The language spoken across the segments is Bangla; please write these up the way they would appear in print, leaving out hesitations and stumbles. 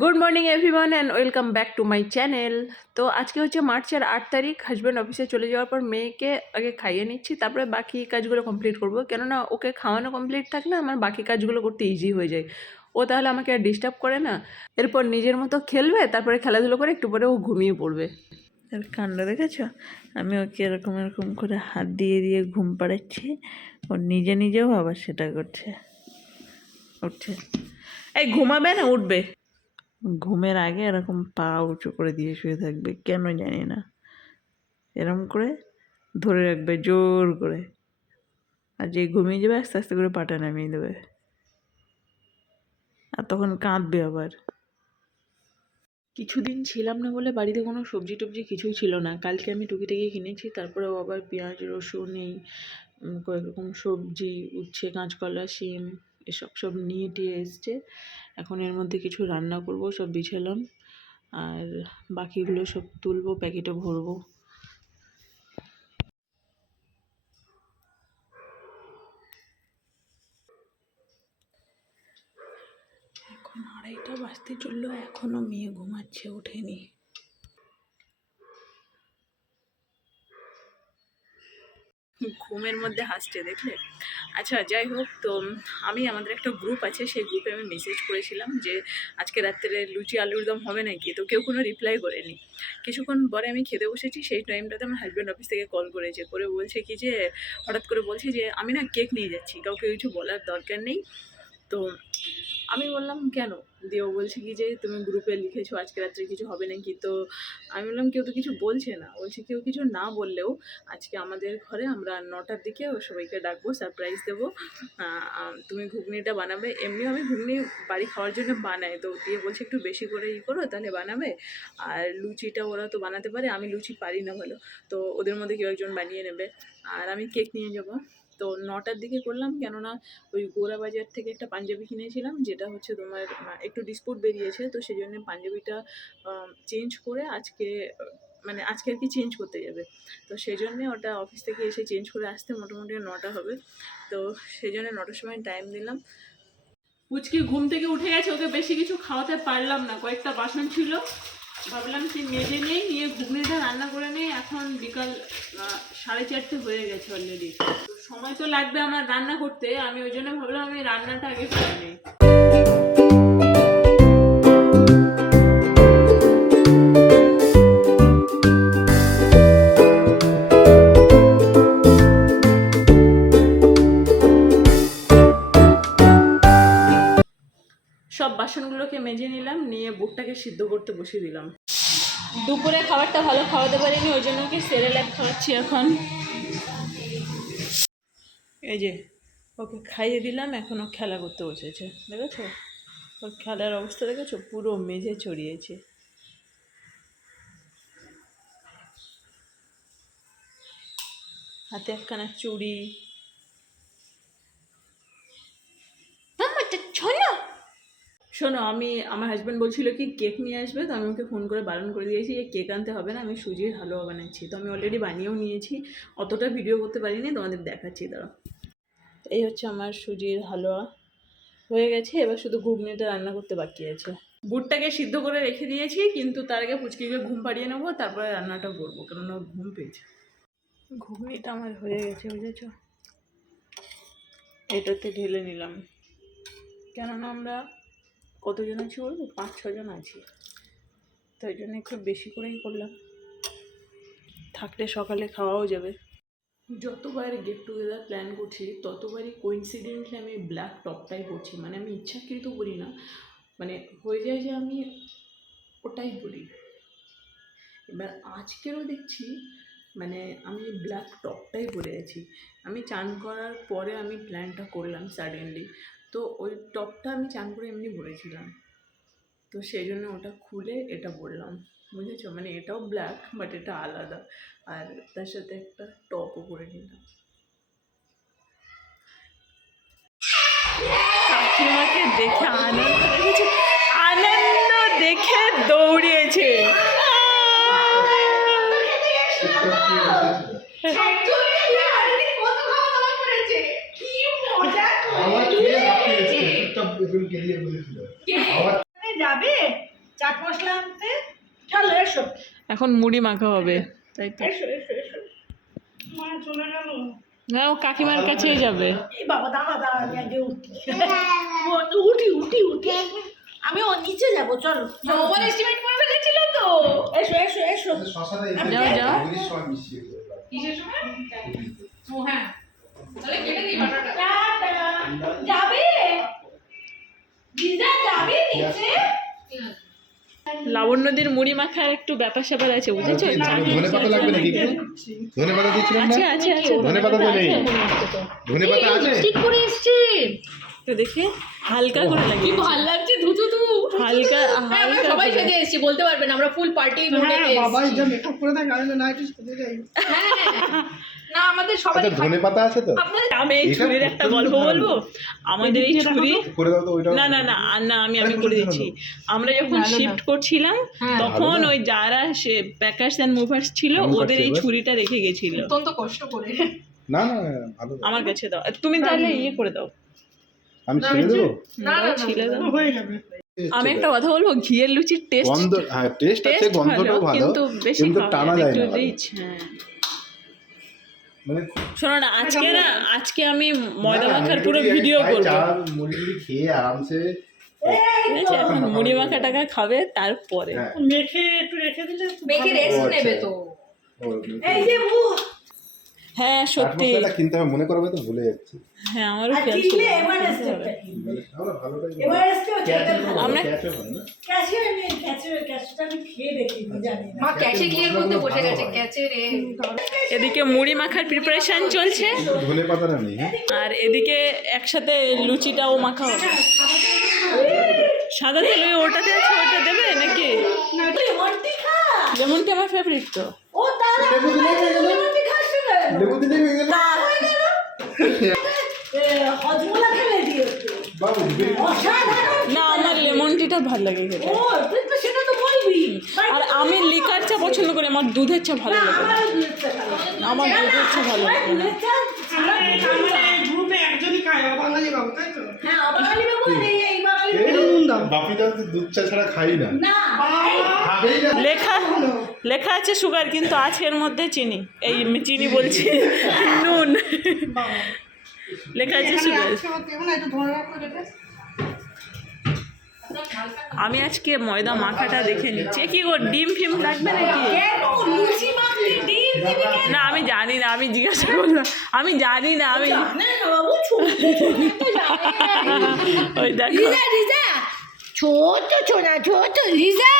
Good morning everyone and welcome back to my channel. তো আজকে হচ্ছে মার্চের 8 তারিখ। হাজব্যান্ড অফিসে চলে যাওয়ার পর মেয়েকে আগে খাইয়ে নিচ্ছি, তারপরে বাকি কাজগুলো কমপ্লিট করবো। কেননা ওকে খাওয়ানো কমপ্লিট থাকলে আমার বাকি কাজগুলো করতে ইজি হয়ে যায়। ও তাহলে আমাকে আর ডিস্টার্ব করে না। এরপর নিজের মতো খেলবে, তারপরে খেলাধুলো করে একটু পরে ও ঘুমিয়ে পড়বে। আর কাণ্ড দেখেছ, আমি ওকে এরকম এরকম করে হাত দিয়ে দিয়ে ঘুম পাড়াচ্ছি, ও নিজে নিজেও আবার সেটা করছে। উঠছে, এই ঘুমাবে না উঠবে, ঘুমের আগে এরকম পা উঁচু করে দিয়ে শুয়ে থাকবে, কেন জানি না। এরকম করে ধরে রাখবে জোর করে, আর যে ঘুমিয়ে যাবে আস্তে আস্তে করে পাটা নামিয়ে দেবে, আর তখন কাঁদবে আবার। কিছুদিন ছিলাম না বলে বাড়িতে কোনো সবজি টবজি কিছুই ছিল না। কালকে আমি টুকিটাকি কিনেছি, তারপরেও আবার পেঁয়াজ রসুন এই কয়েক রকম সবজি, উচ্ছে, কাঁচকলা, শিম এসব সব নিয়ে টিয়ে এসছে। এখন এর মধ্যে কিছু রান্না করব, সব বিছালাম, আর বাকিগুলো সব তুলবো, প্যাকেটে ভরবো। এখন 2:30 বাজতে চললো, এখনও মেয়ে ঘুমাচ্ছে, ওঠেনি। ঘুমের মধ্যে হাসছে দেখলে। আচ্ছা যাই হোক, তো আমি আমাদের একটা গ্রুপ আছে, সেই গ্রুপে আমি মেসেজ করেছিলাম যে আজকে রাত্রে লুচি আলুর দম হবে নাকি, তো কেউ কোনো রিপ্লাই করেনি। কিছুক্ষণ পরে আমি খেতে বসেছি, সেই টাইমটাতে আমার হাজব্যান্ড অফিস থেকে কল করেছে, করে বলছে কি যে হঠাৎ করে বলছে যে আমি না কেক নিয়ে যাচ্ছি, কাউকে কিছু বলার দরকার নেই। তো আমি বললাম কেন, দিয়ে ও বলছে কি যে তুমি গ্রুপে লিখেছো আজকে রাত্রে কিছু হবে নাকি। তো আমি বললাম কেউ তো কিছু বলছে না। বলছে কেউ কিছু না বললেও আজকে আমাদের ঘরে আমরা 9টার দিকে সবাইকে ডাকবো, সারপ্রাইজ দেবো। তুমি ঘুগনিটা বানাবে, এমনিও আমি ঘুগনি বাড়ি খাওয়ার জন্য বানাই, তো দিয়ে বলছে একটু বেশি করে করো তাহলে বানাবে। আর লুচিটা ওরা তো বানাতে পারে, আমি লুচি পারি না ভালো, তো ওদের মধ্যে কেউ একজন বানিয়ে নেবে। আর আমি কেক নিয়ে যাবো। তো 9টার দিকে করলাম, কেননা ওই গোরা বাজার থেকে একটা পাঞ্জাবি কিনেছিলাম, যেটা হচ্ছে তোমার একটু ডিসপুট বেরিয়েছে, তো সেই জন্য পাঞ্জাবিটা চেঞ্জ করে আজকে মানে আজকে আর কি চেঞ্জ করতে যাবে। তো সেই জন্যে ওটা অফিস থেকে এসে চেঞ্জ করে আসতে মোটামুটি 9টা হবে। তো সেই জন্য 9টার সময় টাইম দিলাম। পুচকি ঘুম থেকে উঠে গেছে, ওকে বেশি কিছু খাওয়াতে পারলাম না, কয়েকটা বাসন ছিল, ভাবলাম কি মেজে নেই, নিয়ে ঘুগনিটা রান্না করে নেই। এখন বিকাল 4:30 হয়ে গেছে অলরেডি, সময় তো লাগবে আমার রান্না করতে, আমি ওই জন্য ভাবলাম আমি রান্নাটা আগে করে নিই। সব বাসনগুলোকে মেজে নিলাম, নিয়ে বুটটাকে সিদ্ধ করতে বসিয়ে দিলাম। দুপুরে খাবারটা ভালো খাওয়াতে পারিনি, ওই জন্য কি সেরেল্যাক খাওয়াচ্ছি এখন। এই যে ওকে খাইয়ে দিলাম, এখন ও খেলা করতে বসেছে, দেখেছো ওর খেলার অবস্থা, দেখেছো পুরো মেঝে ছড়িয়েছে। হাতে একখানা চুড়ি। শোনো, আমার হাজব্যান্ড বলছিল কি কেক নিয়ে আসবে, তো আমি ওকে ফোন করে বারণ করে দিয়েছি যে কেক আনতে হবে না, আমি সুজির হালুয়া বানাচ্ছি। তো আমি অলরেডি বানিয়েও নিয়েছি, অতটা ভিডিও করতে পারিনি, তোমাদের দেখাচ্ছি দাঁড়াও। এই হচ্ছে আমার সুজির হালুয়া, হয়ে গেছে, এবার শুধু ঘুগনিটা রান্না করতে বাকি আছে। বুটটাকে সিদ্ধ করে রেখে দিয়েছি, কিন্তু তার আগে পুচকিকে ঘুম পাড়িয়ে নেবো, তারপরে রান্নাটা করবো, কেননা ঘুম পেয়েছে। ঘুগনিটা আমার হয়ে গেছে, বুঝেছ, এটাতে ঢেলে নিলাম, কেননা আমরা কতজন আছি বলবো, 5-6 জন আছি, তাই জন্য একটু বেশি করেই করলাম, থাকলে সকালে খাওয়াও যাবে। যতবার গেট টুগেদার প্ল্যান করছি ততবারই কোইন্সিডেন্টলি আমি ব্ল্যাক টপটাই পরছি, মানে আমি ইচ্ছাকৃত করি না, মানে হয়ে যায় যে আমি ওটাই পরি। এবার আজকেরও দেখছি মানে আমি ব্ল্যাক টপটাই পরে আছি। আমি চান করার পরে আমি প্ল্যানটা করলাম সাডেনলি, তো ওই টপটা আমি চান করে এমনি পরেছিলাম, তো সেই জন্য ওটা খুলে এটা পরলাম, বুঝেছো, মানে এটাও ব্ল্যাক বাট এটা আলাদা, আর তার সাথে একটা টপও পরে নিলাম। কাকিমাকে দেখে আনন্দ দেখেছে, আনন্দ দেখে দৌড়িয়েছে। যাবে চাট মশলা আনতে। চলো এসো এখন মুড়ি মাখা হবে, তাই তো? এসো এসো এসো। মা চলে গেল। না, ও কাকিমার কাছেই যাবে। এই বাবা দাঁড়া দাঁড়া, আমি আগে উঠি। উঠি উঠি উঠি, আমি ও নিচে যাবো, চলো। ওভার এস্টিমেট করে ফেলেছিল তো। এসো এসো এসো। যাও যাও। কিসের সময়? ও হ্যাঁ, তাহলে কেটে দিই বাটাটা। টাটা। যাবে দিদা, যাবে নিচে। লাবণ্যদের মুড়ি মাখার একটু ব্যাপার স্যাপার আছে, বুঝেছো? ধনেপাতা লাগবে নাকি? ধনেপাতা দিচ্ছিলাম না? আছে আছে আছে। ধনেপাতা তো নেই। ধনেপাতা আছে? ঠিক করে এসছে। তো দেখি হালকা করে কি লাগিয়ে, ভালো লাগছে ধুতু তু। হালকা আমরা হালকা সবাই করে। সেজে এসেছি, বলতে পারবেন আমরা ফুল পার্টি মোডে বাবাই যা মেকআপ করে থাকে, আমি না একটু সাথে যাই। না আমাদের সবাই আচ্ছা, ধনেপাতা আছে তো? আমি এই এটা ছুরির একটা গল্প বলবো। আমাদের এই ছুরি, করে দাও তো ওইটা। না না না আর না, আমি করে দিচ্ছি। আমরা যখন শিফট করছিলাম তখন ওই যারা সে প্যাকার্স অ্যান্ড মুভার্স ছিল, ওদের এই ছুরিটা রেখে গেছিল। অত্যন্ত কষ্ট করে। না না ভালো। আমার কাছে দাও, তুমি তাহলে ইয়ে করে দাও। আমি ছেড়ে দেবো। ছিলে দাও। হয়ে যাবে। আমি একটা কথা বলবো, ঘিয়ের লুচির টেস্ট গন্ধ, হ্যাঁ টেস্ট আছে, গন্ধটাও ভালো, কিন্তু বেশি কিন্তু খাওয়া টানা যায় না, যায় একটু না। রিচ। হ্যাঁ মানে শোনো না, আজকে আমি ময়দা না, মাখার মুড়ি পুরো টুড়ি ভিডিও খাই, করবো, চাল মুড়ি টুড়ি খেয়ে আরামসে। ঠিক আছে? এখন মুড়ি মাখা টাকা খাবে তারপরে। হ্যাঁ। মেখে একটু রেখে দিলে একটু মেখে ভালো। রেস্ট ও, নেবে আচ্ছা। তো। ও, এই যে মুখ হ্যাঁ চাট সত্যি, মশলাটা কিনতে হবে, মনে করবে তো ভুলে যাচ্ছি। হ্যাঁ আমারও আর খেয়াল কিনলে ছিল। এভারেস্টটা কিনবে। আমরা ভালোটাই নিই। এভারেস্টে আমরা- ক্যাচও হয় না? ক্যাশিয়ার নেই, ক্যাশটা আমি খেয়ে দেখিনি, জানি না। মা ক্যাচে ক্লিয়ার করতে বসে গেছে, ক্যাচে রে। এদিকে মুড়ি মাখার প্রিপারেশন চলছে, ধনেপাতাটা নেই, হ্যাঁ? আর এদিকে একসাথে লুচিটাও মাখা হবে। সাদা তেল ওই ওটাতে আছে, ওটা দেবে নাকি? লেমনটি খা। লেমনটা আমার ফেভারিট তো। ও দাদা, লেবু দিলে হয়ে গেল। লেমনটি খাস না? লেবু দিলেই হয়ে গেল। হজমোলা খেলে দিয়েছে। বাবু, অসাধারণ। না, আমার লেমন টিটা ভালো লাগে খেতে। ও তুই তো সেটা তো বলবি। আর আমি লিকার চা পছন্দ করি, আমার দুধের চা ভালো না, লাগে না। আমারও দুধের চা ভালো লাগে। আমার দুধের চা ভালো লাগে না। দুধের চা ছাড়া গ্রুপে একজনই খায় বাঙালি বাবু, তাই তো? হ্যাঁ, অবাঙালি বাবু আর এই বাঙালি এই বাবু। বাপিটা তো দুধ চা ছাড়া খাই না। না, খাবেই না। লেখা আছে সুগার, কিন্তু আছে এর মধ্যে চিনি। এই চিনি বলছি, নুন। লেখা আছে সুগার। কেমন একটু ধরে রাখো রেখে। আমি আজকে ময়দা মাখাটা দেখে নিচ্ছি। এ কি গো, ডিম ফিম লাগবে নাকি? কেন লুচি মাখতে ডিম দিবি কেন? না আমি জানি না, আমি জিজ্ঞাসা করলাম, আমি জানি না। আমি জানে না বাবু, ছোট তো জানে না। ওই দেখো, রিজা রিজা, ছোট ছোনা, ছোট রিজা,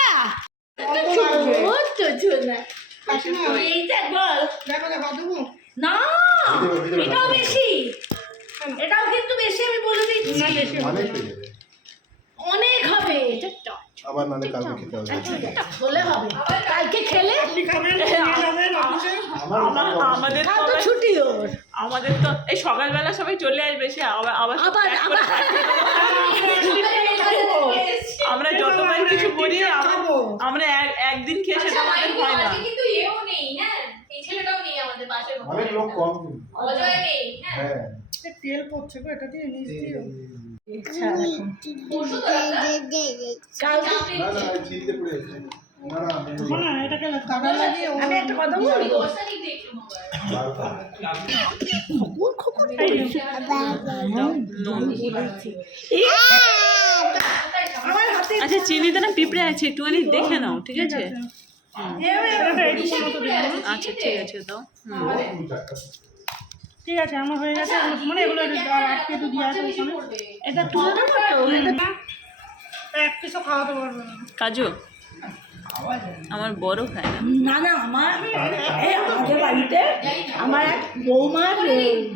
ছোট ছোনা। এইটা বল। দেখো দেখো দেবো। না, এটাও বেশি, এটাও কিন্তু বেশি, আমি বলে দিচ্ছি। অনেক হয়ে যাবে। অনেক হবে, আবার নাহলে কালকে খেতে হবে। এটা হলে হবে, কালকে খেলে আপনি খাবেন, নিয়ে যাবেন অফিসে। আমাদের কাল তো তো ছুটি ওর। আমাদের তো এই সকালবেলা সবাই চলে আসবে, সে আবার আবার আবার pack করে আবার আমরা যতবার কিছু করি আমরা একদিন খেয়ে সেটা আমাদের হয় না। কিন্তু এও নেই, হ্যাঁ এই ছেলেটাও নেই আমাদের পাশে। অনেক লোক কম কিন্তু। অজয় নেই, হ্যাঁ হ্যাঁ। তেল পড়ছে গো, এটা দিয়ে নিচ দিও। পরশু তো রাখা। কাল না না, ছিলতে পড়ে যাচ্ছে। না না, আমি শোনো না, এটাকে কাটা লাগিয়ে আমি একটা কথা বলি, বস্তা নিয়ে দেখি মোবাইল। আমার হাতে আচ্ছা চিনিতে না পিঁপড়ে আছে, একটুখানি দেখে নাও, ঠিক আছে? আচ্ছা ঠিক আছে দাও। ঠিক আছে, আমার হয়ে গেছে। মানে এগুলো আটকে একটু দিয়ে আছে ওখানে। এটা তুলে দেবো তো, এটা এক পিসও খাওয়াতে পারবে না। কাজু আমার বড় খায় না। না না, আমার এই আমাদের বাড়িতে আমার এক বৌমার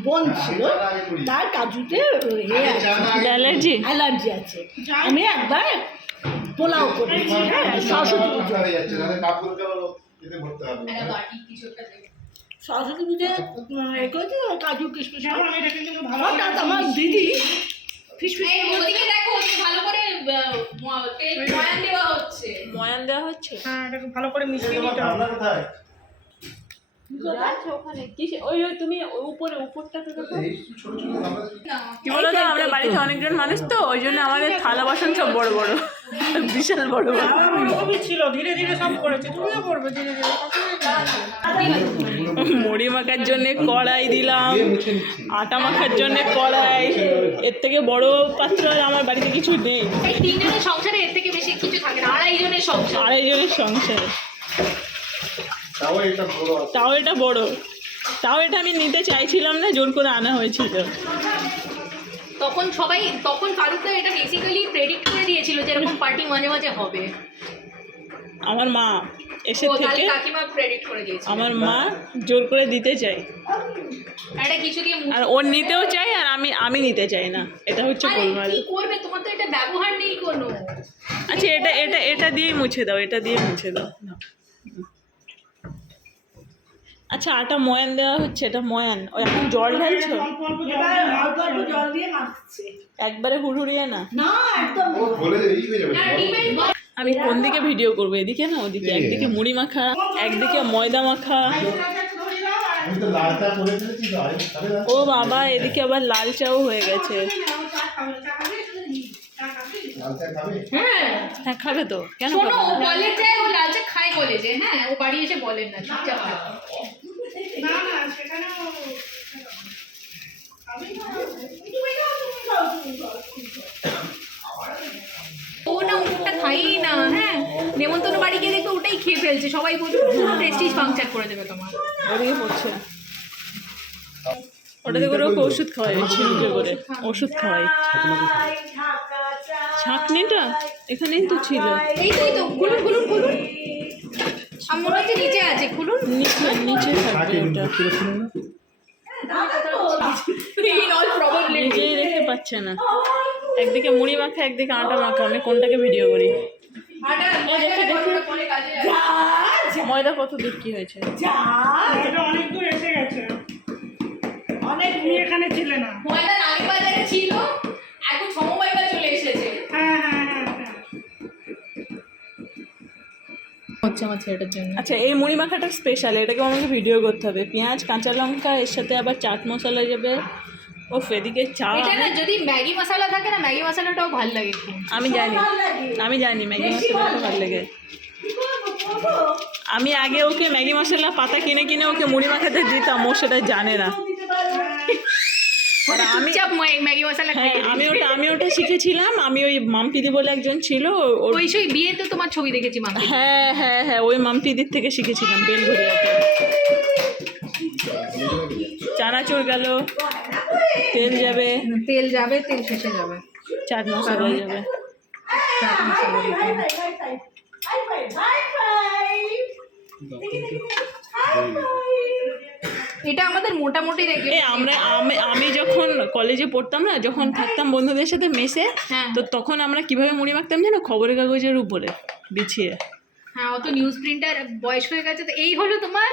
বোন ছিল, তার কাজুতে অ্যালার্জি? অ্যালার্জি আছে। আমি একবার পোলাও করেছি, হ্যাঁ, সরস্বতী পুজো, হয়ে যাচ্ছে, নাহলে কাপড়টাও এতে ভরতে হবে। একটা বাটি কিছু একটা দেবে। সরস্বতী পুজো এ করেছি, কাজু কিশমিশ। জানো, এটা কিন্তু ভালো হঠাৎ আমার দিদি ফিসফিস এই ওদিকে দেখো, ওদিকে ভালো করে তেল ময়ান দেওয়া হচ্ছে। ময়ান দেওয়া হচ্ছে? হ্যাঁ, এটাকে ভালো করে মিশিয়ে তোমার নিতে হবে। ভাবনা কোথায়? ওখানে ওই তুমি উপরে উপরটাতে দেখো। এই ছোট ছোট আমরা কি বলতো আমরা বাড়িতে অনেকজন মানুষ তো ওই জন্য আমাদের থালা বাসন সব বড় বড়, বিশাল বড় বড়। সবই ছিল, ধীরে ধীরে সব করেছে, তুমিও করবে ধীরে ধীরে। মুড়ি মাখার জন্য কড়াই দিলাম, দিয়ে মুছে নিচ্ছি। আটা মাখার জন্য কড়াই, এর থেকে বড় পাত্র আর আমার বাড়িতে কিছু নেই। এই 3 জনের সংসারে এর থেকে বেশি কিছু থাকে না, 2.5 জনের সংসার। আড়াইজনের সংসার, তাও এটা বড় আছে। তাও এটা বড়, তাও এটা আমি নিতে চাইছিলাম না, জোর করে আনা হয়েছিল। তখন ফারুকদা এটা বেসিক্যালি প্রেডিক্ট করে দিয়েছিল যে এরকম পার্টি মাঝে মাঝে হবে। আমার মা এসে ও তাহলে থেকে কাকিমা প্রেডিক্ট করে দিয়েছিল। আমার মা জোর করে দিতে চাই, এটা কিছু দিয়ে আর ওর নিতেও চাই, আর আমি নিতে চাই না। এটা হচ্ছে আরে গোলমাল। কি করবে, তোমার তো এটা ব্যবহার নেই কোনো। আচ্ছা এটা দিয়েই মুছে দাও, এটা দিয়ে মুছে দাও। আচ্ছা আটা ময়ান দেওয়া হচ্ছে, এটা ময়ান। ও এখন জল ঢালছো? অল্প অল্প জল এটা দিয়ে অল্প অল্প জল দিয়ে মাখছে। একবারে হুড়হুড়িয়ে না। না একদম ও বলে এই হয়ে যাবে। না ডিপেন্ড করে। আমি কোন দিকে ভিডিও করবো, এদিকে না ওদিকে? একদিকে মুড়ি মাখা, একদিকে ময়দা মাখা। আমি তো লাল চা করে ফেলেছি তো আরে খাবে না। ও বাবা, এদিকে আবার লাল চাও হয়ে গেছে। লাল চা খাবে? হ্যাঁ হ্যাঁ খাবে তো, কেন শোনো, খাবে ও না? কলেজ যায়, ও লালচা খায় কলেজে। হ্যাঁ, ও বাড়ি এসে বলেন না, চুপচাপ থাকে। না না সেখানেও ও না ওটা খাইই না। হ্যাঁ, নেমন্তন্ন বাড়ি গিয়ে দেখবে ওটাই খেয়ে ফেলছে, সবাই বলছে পুরো প্রেস্টিজ পাংচার করে দেবে তোমার। ওদিকে পড়ছে, ওটাতে করে ওকে ওষুধ খাওয়াই, ছিলকে করে ওষুধ খাওয়াই। ছাঁকনিটা এখানেই তো ছিল, এই তো খুলুন খুলুন খুলুন। আমার মনে হচ্ছে নিচে আছে, খুলুন। নিচে থাকবে ওটা, In all probability। নিজেই রেখে পাচ্ছে না। একদিকে মুড়ি মাখা, একদিকে আটা মাখা। আমি কোনটাকে ভিডিও করি? ময়দা কত দূর কি হয়েছে? এটা অনেক দূর এসে গেছে, অনেক তুমি এখানে ছিলে না। ময়দা আগে বাজারে ছিল, এখন সমবায়টা চলে এসেছে। হ্যাঁ হ্যাঁ হ্যাঁ হ্যাঁ। হচ্ছে আমার ছেলেটার জন্য। আচ্ছা এই মুড়ি মাখাটা স্পেশাল, এটাকে আমাকে ভিডিও করতে হবে। পেঁয়াজ, কাঁচা লঙ্কা, এর সাথে আবার চাট মশলা যাবে। ও এদিকে চা। এটা না যদি ম্যাগি মশলা থাকে না, ম্যাগি মশলাটাও ভালো লাগে খুব। আমি জানি ম্যাগি মশলাটা ভালো লাগে। আমি আগে ওকে ম্যাগি মশলা পাতা কিনে কিনে ওকে মুড়ি মাখাতে দিতাম, ও সেটা জানে না। আর আমি চুপচাপ ম্যাগি মশলা খাই। হ্যাঁ আমি ওটা শিখেছিলাম। আমি ওই মাম্পিদি বলে একজন ছিল, ওই সেই বিয়েতে তোমার ছবি দেখেছি মা। হ্যাঁ ওই মাম্পিদির থেকে শিখেছিলাম, বেলঘরিয়াতে। চানাচুর গেল, তেল যাবে, তেল যাবে, তেল শেষে যাবে, চাট মশলা যাবে। চাট মশলা দিতে হবে। এটা আমাদের মোটামুটি রেখে আমি যখন কলেজে পড়তাম না, যখন থাকতাম বন্ধুদের সাথে মেসে, হ্যাঁ। তো তখন আমরা কিভাবে মুড়ি মাখতাম জানো? খবরের কাগজের উপরে বিছিয়ে। হ্যাঁ, অত নিউজ প্রিন্টার বয়স হয়ে গেছে তো। এই হলো তোমার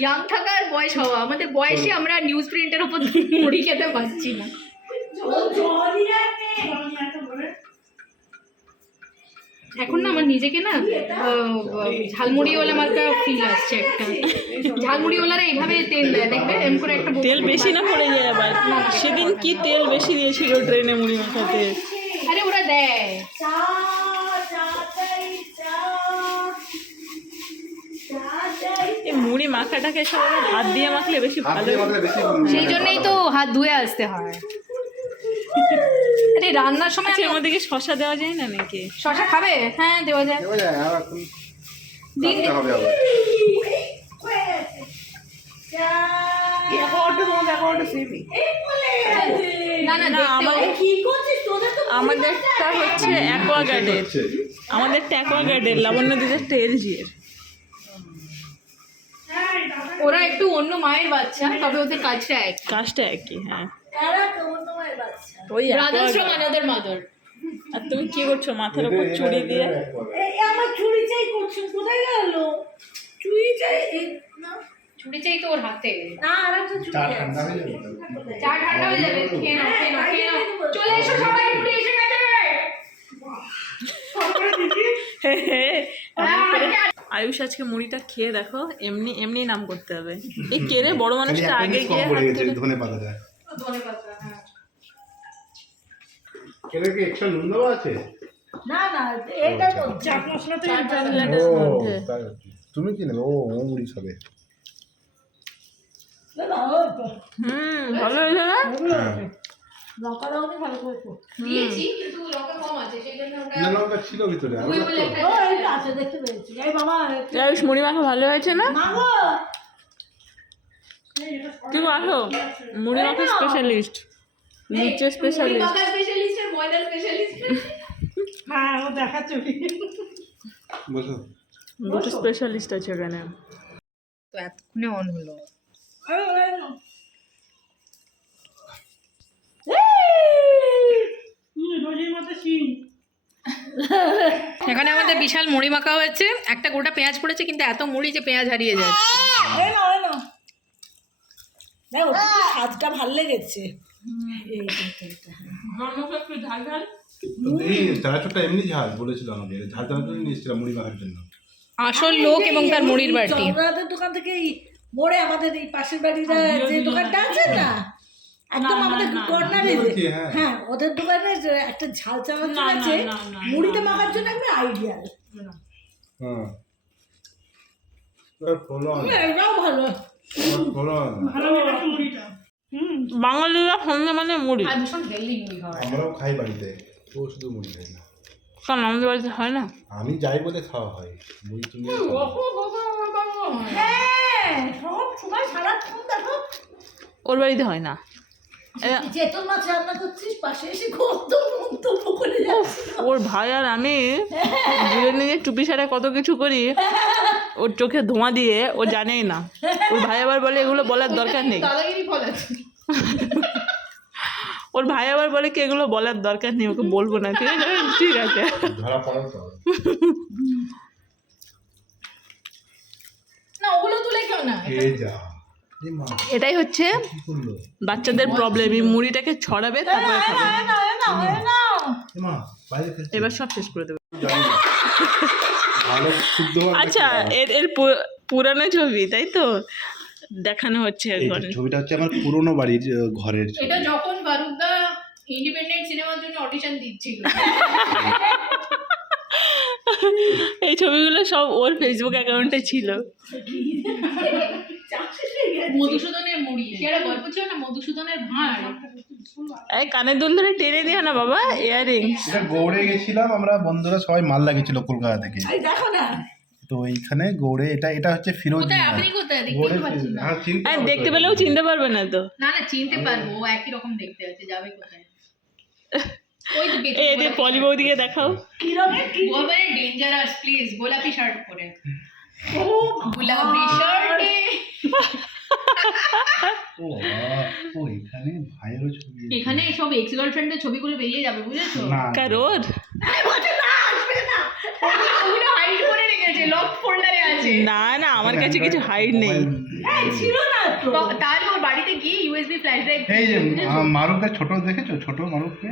ইয়াং থাকার বয়স হওয়া। আমাদের বয়সে আমরা নিউজ প্রিন্টের উপর মুড়ি খেতে পারছি না। এখন না আমার নিজেকে না ঝালমুড়িওয়ালা মার্কা ফিল আসছে একটা। ঝালমুড়িওয়ালারা এইভাবে তেল দেয়, দেখবে এরকম করে একটা তেল বেশি না পড়ে যায় আবার। সেদিন কি তেল বেশি দিয়েছিল ট্রেনে মুড়ি মাখাতে। আরে ওরা দেয়। এই মুড়ি মাখাটাকে সবাই হাত দিয়ে মাখলে বেশি হাত ভালো। দিয়ে মাখলে বেশি সেই জন্যই তো হাত ধুয়ে আসতে হয়। আরে রান্নার সময় আচ্ছা ওদিকে শশা দেওয়া যায় না নাকি? শশা খাবে? হ্যাঁ দেওয়া যায়। দেওয়া যায়, আর এখন দিন কাটতে হবে আবার। না না না, আমাদের কি করছিস তোদের তো আমাদেরটা হচ্ছে অ্যাকোয়াগার্ডের, আমাদেরটা অ্যাকোয়াগার্ডের, লাবণ্য দিদের এলজির। ওরা একটু অন্য মায়ের বাচ্চা, তবে ওদের কাজটা এক। কাজটা একই। হ্যাঁ এরা তো তোমার বাচ্চা ওই brothers from aquaguard। Another mother. আর তুমি কি করছো মাথার উপর চুড়ি দিয়ে? এই আমার চুড়ি চাই করছিস, কোথায় গেল চুড়ি চাই? না ছুটি চাই তো ওর হাতে। না আর একটা চুড়ি চা আছে। ঠান্ডা হয়ে যাবে। চা ঠান্ডা হয়ে যাবে, খেয়ে নাও খেয়ে নাও খেয়ে নাও। চলে এসো সবাই, মুড়ি এসে গেছে। আয়ুষ আজকে মুড়িটা খেয়ে দেখো, এমনি এমনি নাম করতে হবে। এই কেড়ে বড় খালি মানুষটা আগে appendix কম গিয়ে পড়ে হাত গেছে তুলে- ধনে পাতাটা। ধনেপাতা, হ্যাঁ। কেনে কি এক্সট্রা নুন দেওয়া আছে? না না এইটার মধ্যে চাট মশলা তো চাট এর জন্য। মশলাটার ও মধ্যে। তাই হচ্ছে। তুমি কি নেবে? ও মুড়ি খাবে। না, না, ওই তো। ভালো হয়েছে না? লঙ্কা দাওনি ভালো করেছো। দিয়েছি কিন্তু লঙ্কা কম আছে সেই জন্য ওটা না লঙ্কা ছিল ভিতরে। দুই বলে একটা ও এই যে আছে দেখতে পেয়েছি। এই বাবা একটু- আয়ুষ মুড়ি মাখা ভালো হয়েছে না? মাগো কি মাখো? মুড়ি মাখা স্পেশালিস্ট, লুচি স্পেশালিস্ট। মাখা স্পেশালিস্ট আর ময়দা স্পেশালিস্ট। হ্যাঁ ও দেখাচ্ছে। বসো। দুটো স্পেশালিস্ট আছে এখানে। তো এতক্ষণে অন হলো। রোজের মতো সিন। এখানে আমাদের বিশাল মুড়ি মাখা হয়েছে, একটা গোটা পেঁয়াজ পড়েছে কিন্তু এত মুড়ি যে পেঁয়াজ হারিয়ে যাচ্ছে। এই না এই না দেখো স্বাদটা ভাল লেগেছে। এইটা একটু ঝাল ঝাল। এই চানাচুরটা এমনি ঝাল বলেছিল আমাকে। ঝাল চানাচুর নিয়েছিলাম মুড়ি মাখার জন্য। আসল লোক এবং তার মুড়ির বাটি। জগন্নাথের দোকান থেকে এই মোড়ে আমাদের এই পাশের বাড়িটা যে দোকানটা আছে না একদম আমাদের কর্নারে বলছি, হ্যাঁ। হ্যাঁ ওদের দোকানে যে একটা ঝাল চানাচুর আছে মুড়িতে মাখার জন্য একটা আইডিয়া। হ্যাঁ। এবার ফলন। এটাও ভালো। ফলন। ভালো লেগেছে মুড়িটা। বাঙালিরা সঙ্গে মানে মুড়ি। আর ভীষণ হেলদি মুড়ি খাওয়া। আমরাও খাই বাড়িতে। ও শুধু মুড়ি খাই না। কারণ আমাদের বাড়িতে হয় না। আমি যাই বলে খাওয়া হয়। মুড়ি তুমি হ্যাঁ সব সময় সারাক্ষণ দেখো ওর বাড়িতে হয় না। চেতন মাছ রান্না করছিস পাশে এসে মন্তব্য করে যাচ্ছিস। ওর ভাই আর আমি দুজনে নিয়ে টুপি সারে কত কিছু করি, ওর চোখে ধোঁয়া দিয়ে ও জানেই না। ওর ভাই আবার বলে এগুলো বলার দরকার নেই। দাদাগিরি ফল আছে। ওর ভাই আবার বলে কি এগুলো বলার দরকার নেই, ওকে বলবো না। ঠিক আছে, ঠিক আছে। ধরা পড়ার তো। না ওগুলো তুলে কেউ না। খেয়ে যা। এই মা এটাই হচ্ছে কি করলো? বাচ্চাদের প্রবলেম, এই মুড়িটাকে ছড়াবে তারপরে খাবে। এই মা বাইরে খেলছে। এবার সব শেষ করে দেবে। জানি না। ভালো শুদ্ধ হওয়ার আচ্ছা, এর পুরানো ছবি তাই তো দেখানো হচ্ছে এখন। ছবিটা হচ্ছে আমার পুরনো বাড়ির ঘরের ছবি। এটা যখন বারুদা ইন্ডিপেন্ডেন্ট সিনেমার জন্য অডিশন দিচ্ছিল। এই ছবিগুলো সব ওর ফেসবুক অ্যাকাউন্টে ছিল। মধুসূদনের মুড়ি সেটা গল্প ছিল না, মধুসূদনের ভাঁড়। এই কানের দুল ধরে টেনে দিও না বাবা, ইয়াররিংস। এটা গৌড়ে গেছিলাম আমরা বন্ধুরা সবাই মাল লাগিয়েছিল কলকাতা থেকে। এই দেখো না তো এইখানে গৌড়ে এটা হচ্ছে ফিরোজ কোথায় আপনি কোথায় গৌড়ে দেখতে পাচ্ছেন না? হ্যাঁ চিনতে হ্যাঁ, পারবো দেখতে তো। পেলেও চিনতে পারবে না তো। না না চিনতে পারবো, ও একই রকম দেখতে আছে, যাবে কোথায়? ওই তো এই এদের পলি বৌদিকে দেখাও। কি রঙের কি গোলাপি ডেঞ্জারাস প্লিজ, গোলাপি শার্ট পরে। গোলাপি শার্টে ও বাবা, ও এখানে ভাইয়েরও ছবি আছে। এখানে সব এক্স গার্লফ্রেন্ডের ছবিগুলো বেরিয়ে যাবে, বুঝেছো? না কারোর ওগুলো হাইড করে রেখেছে, লক ফোল্ডারে আছে। না না, আমার কাছে কিছু হাইড নেই। ছিল না তো তাহলে ওর বাড়িতে গিয়ে ইউএসবি ফ্ল্যাশ ড্রাইভ। এই যে মারুফের ছোট দেখেছো? ছোট মারুফকে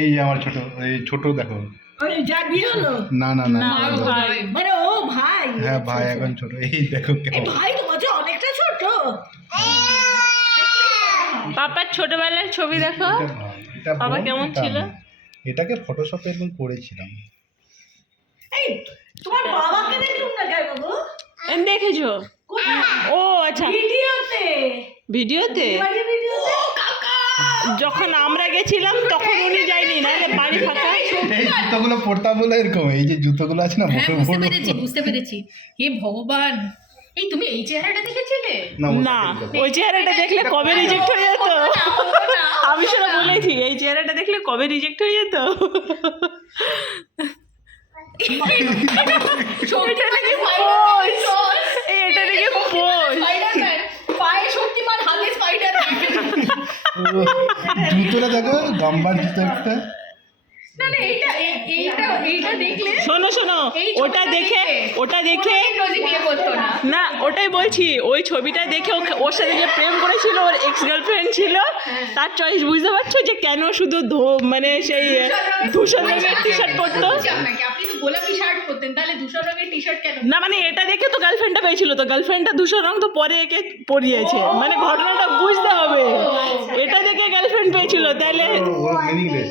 এই যে আমার ছোট এই ছোট দেখো। ওই যা বিয়ে হলো না না না না, ভাই। মানে ও ভাই হ্যাঁ ভাই এখন ছোট। এই দেখো এই কেমন। ভাই তোমার যে অনেকটা ছোট। পাপার ছোটবেলার ছবি দেখো। এটা ভাই, এটা বাবা বোন, কেমন এটা ছিল? আমি। এটাকে ফটোশপে একদম করেছিলাম। এই তোমার বাবাকে দেখলুম না কেন গো? দেখেছো? কোথায়? ও আচ্ছা, ভিডিওতে ভিডিওতে। বাড়ির ভিডিওতে যখন আমরা গেছিলাম তখন উনি যায়নি, নাহলে বাড়ি ফাঁকা। এই জুতোগুলো পরতাম বলে এরকম। এই যে জুতোগুলো আছে না হ্যাঁ বড় বুঝতে বড়। পেরেছি বুঝতে পেরেছি। হে ভগবান, এই তুমি এই চেহারাটা দেখেছিলে? না, ওই চেহারাটা দেখলে কবে রিজেক্ট হয়ে যেত। আমি সেটা বলেছি, এই চেহারাটা দেখলে কবে রিজেক্ট হয়ে যেত। এটা নাকি পোজ, এটা নাকি পোজ। স্পাইডারম্যান পায়ে শক্তিমান, হাতে স্পাইডারম্যান। জুতোটা দেখো গাম্বার জুতো একটা। না না এইটা এইটা দেখলে শোনো শোনো, এই ওটা ছবিটা দেখে দেখলে ওটা দেখে রোজই বিয়ে করতো না। না ওটাই বলছি, ওই ছবিটা দেখে ওর সাথে যে প্রেম করেছিল, ওর এক্স গার্লফ্রেন্ড ছিল, তার চয়েস বুঝতে পারছো যে কেন শুধু মানে সেই ধূসর রঙের টি শার্ট পরতো। আপনাকে আপনি তো গোলাপি শার্ট পরতেন, তাহলে ধূসর রঙের টি শার্ট কেন? না মানে এটা দেখে তো গার্লফ্রেন্ডটা পেয়েছিল, তো গার্লফ্রেন্ডটা ধূসর রং তো পরে একে পরিয়েছে, মানে ঘটনাটা বুঝতে হবে। এটা দেখে গার্লফ্রেন্ড পেয়েছিল, তাহলে meaningless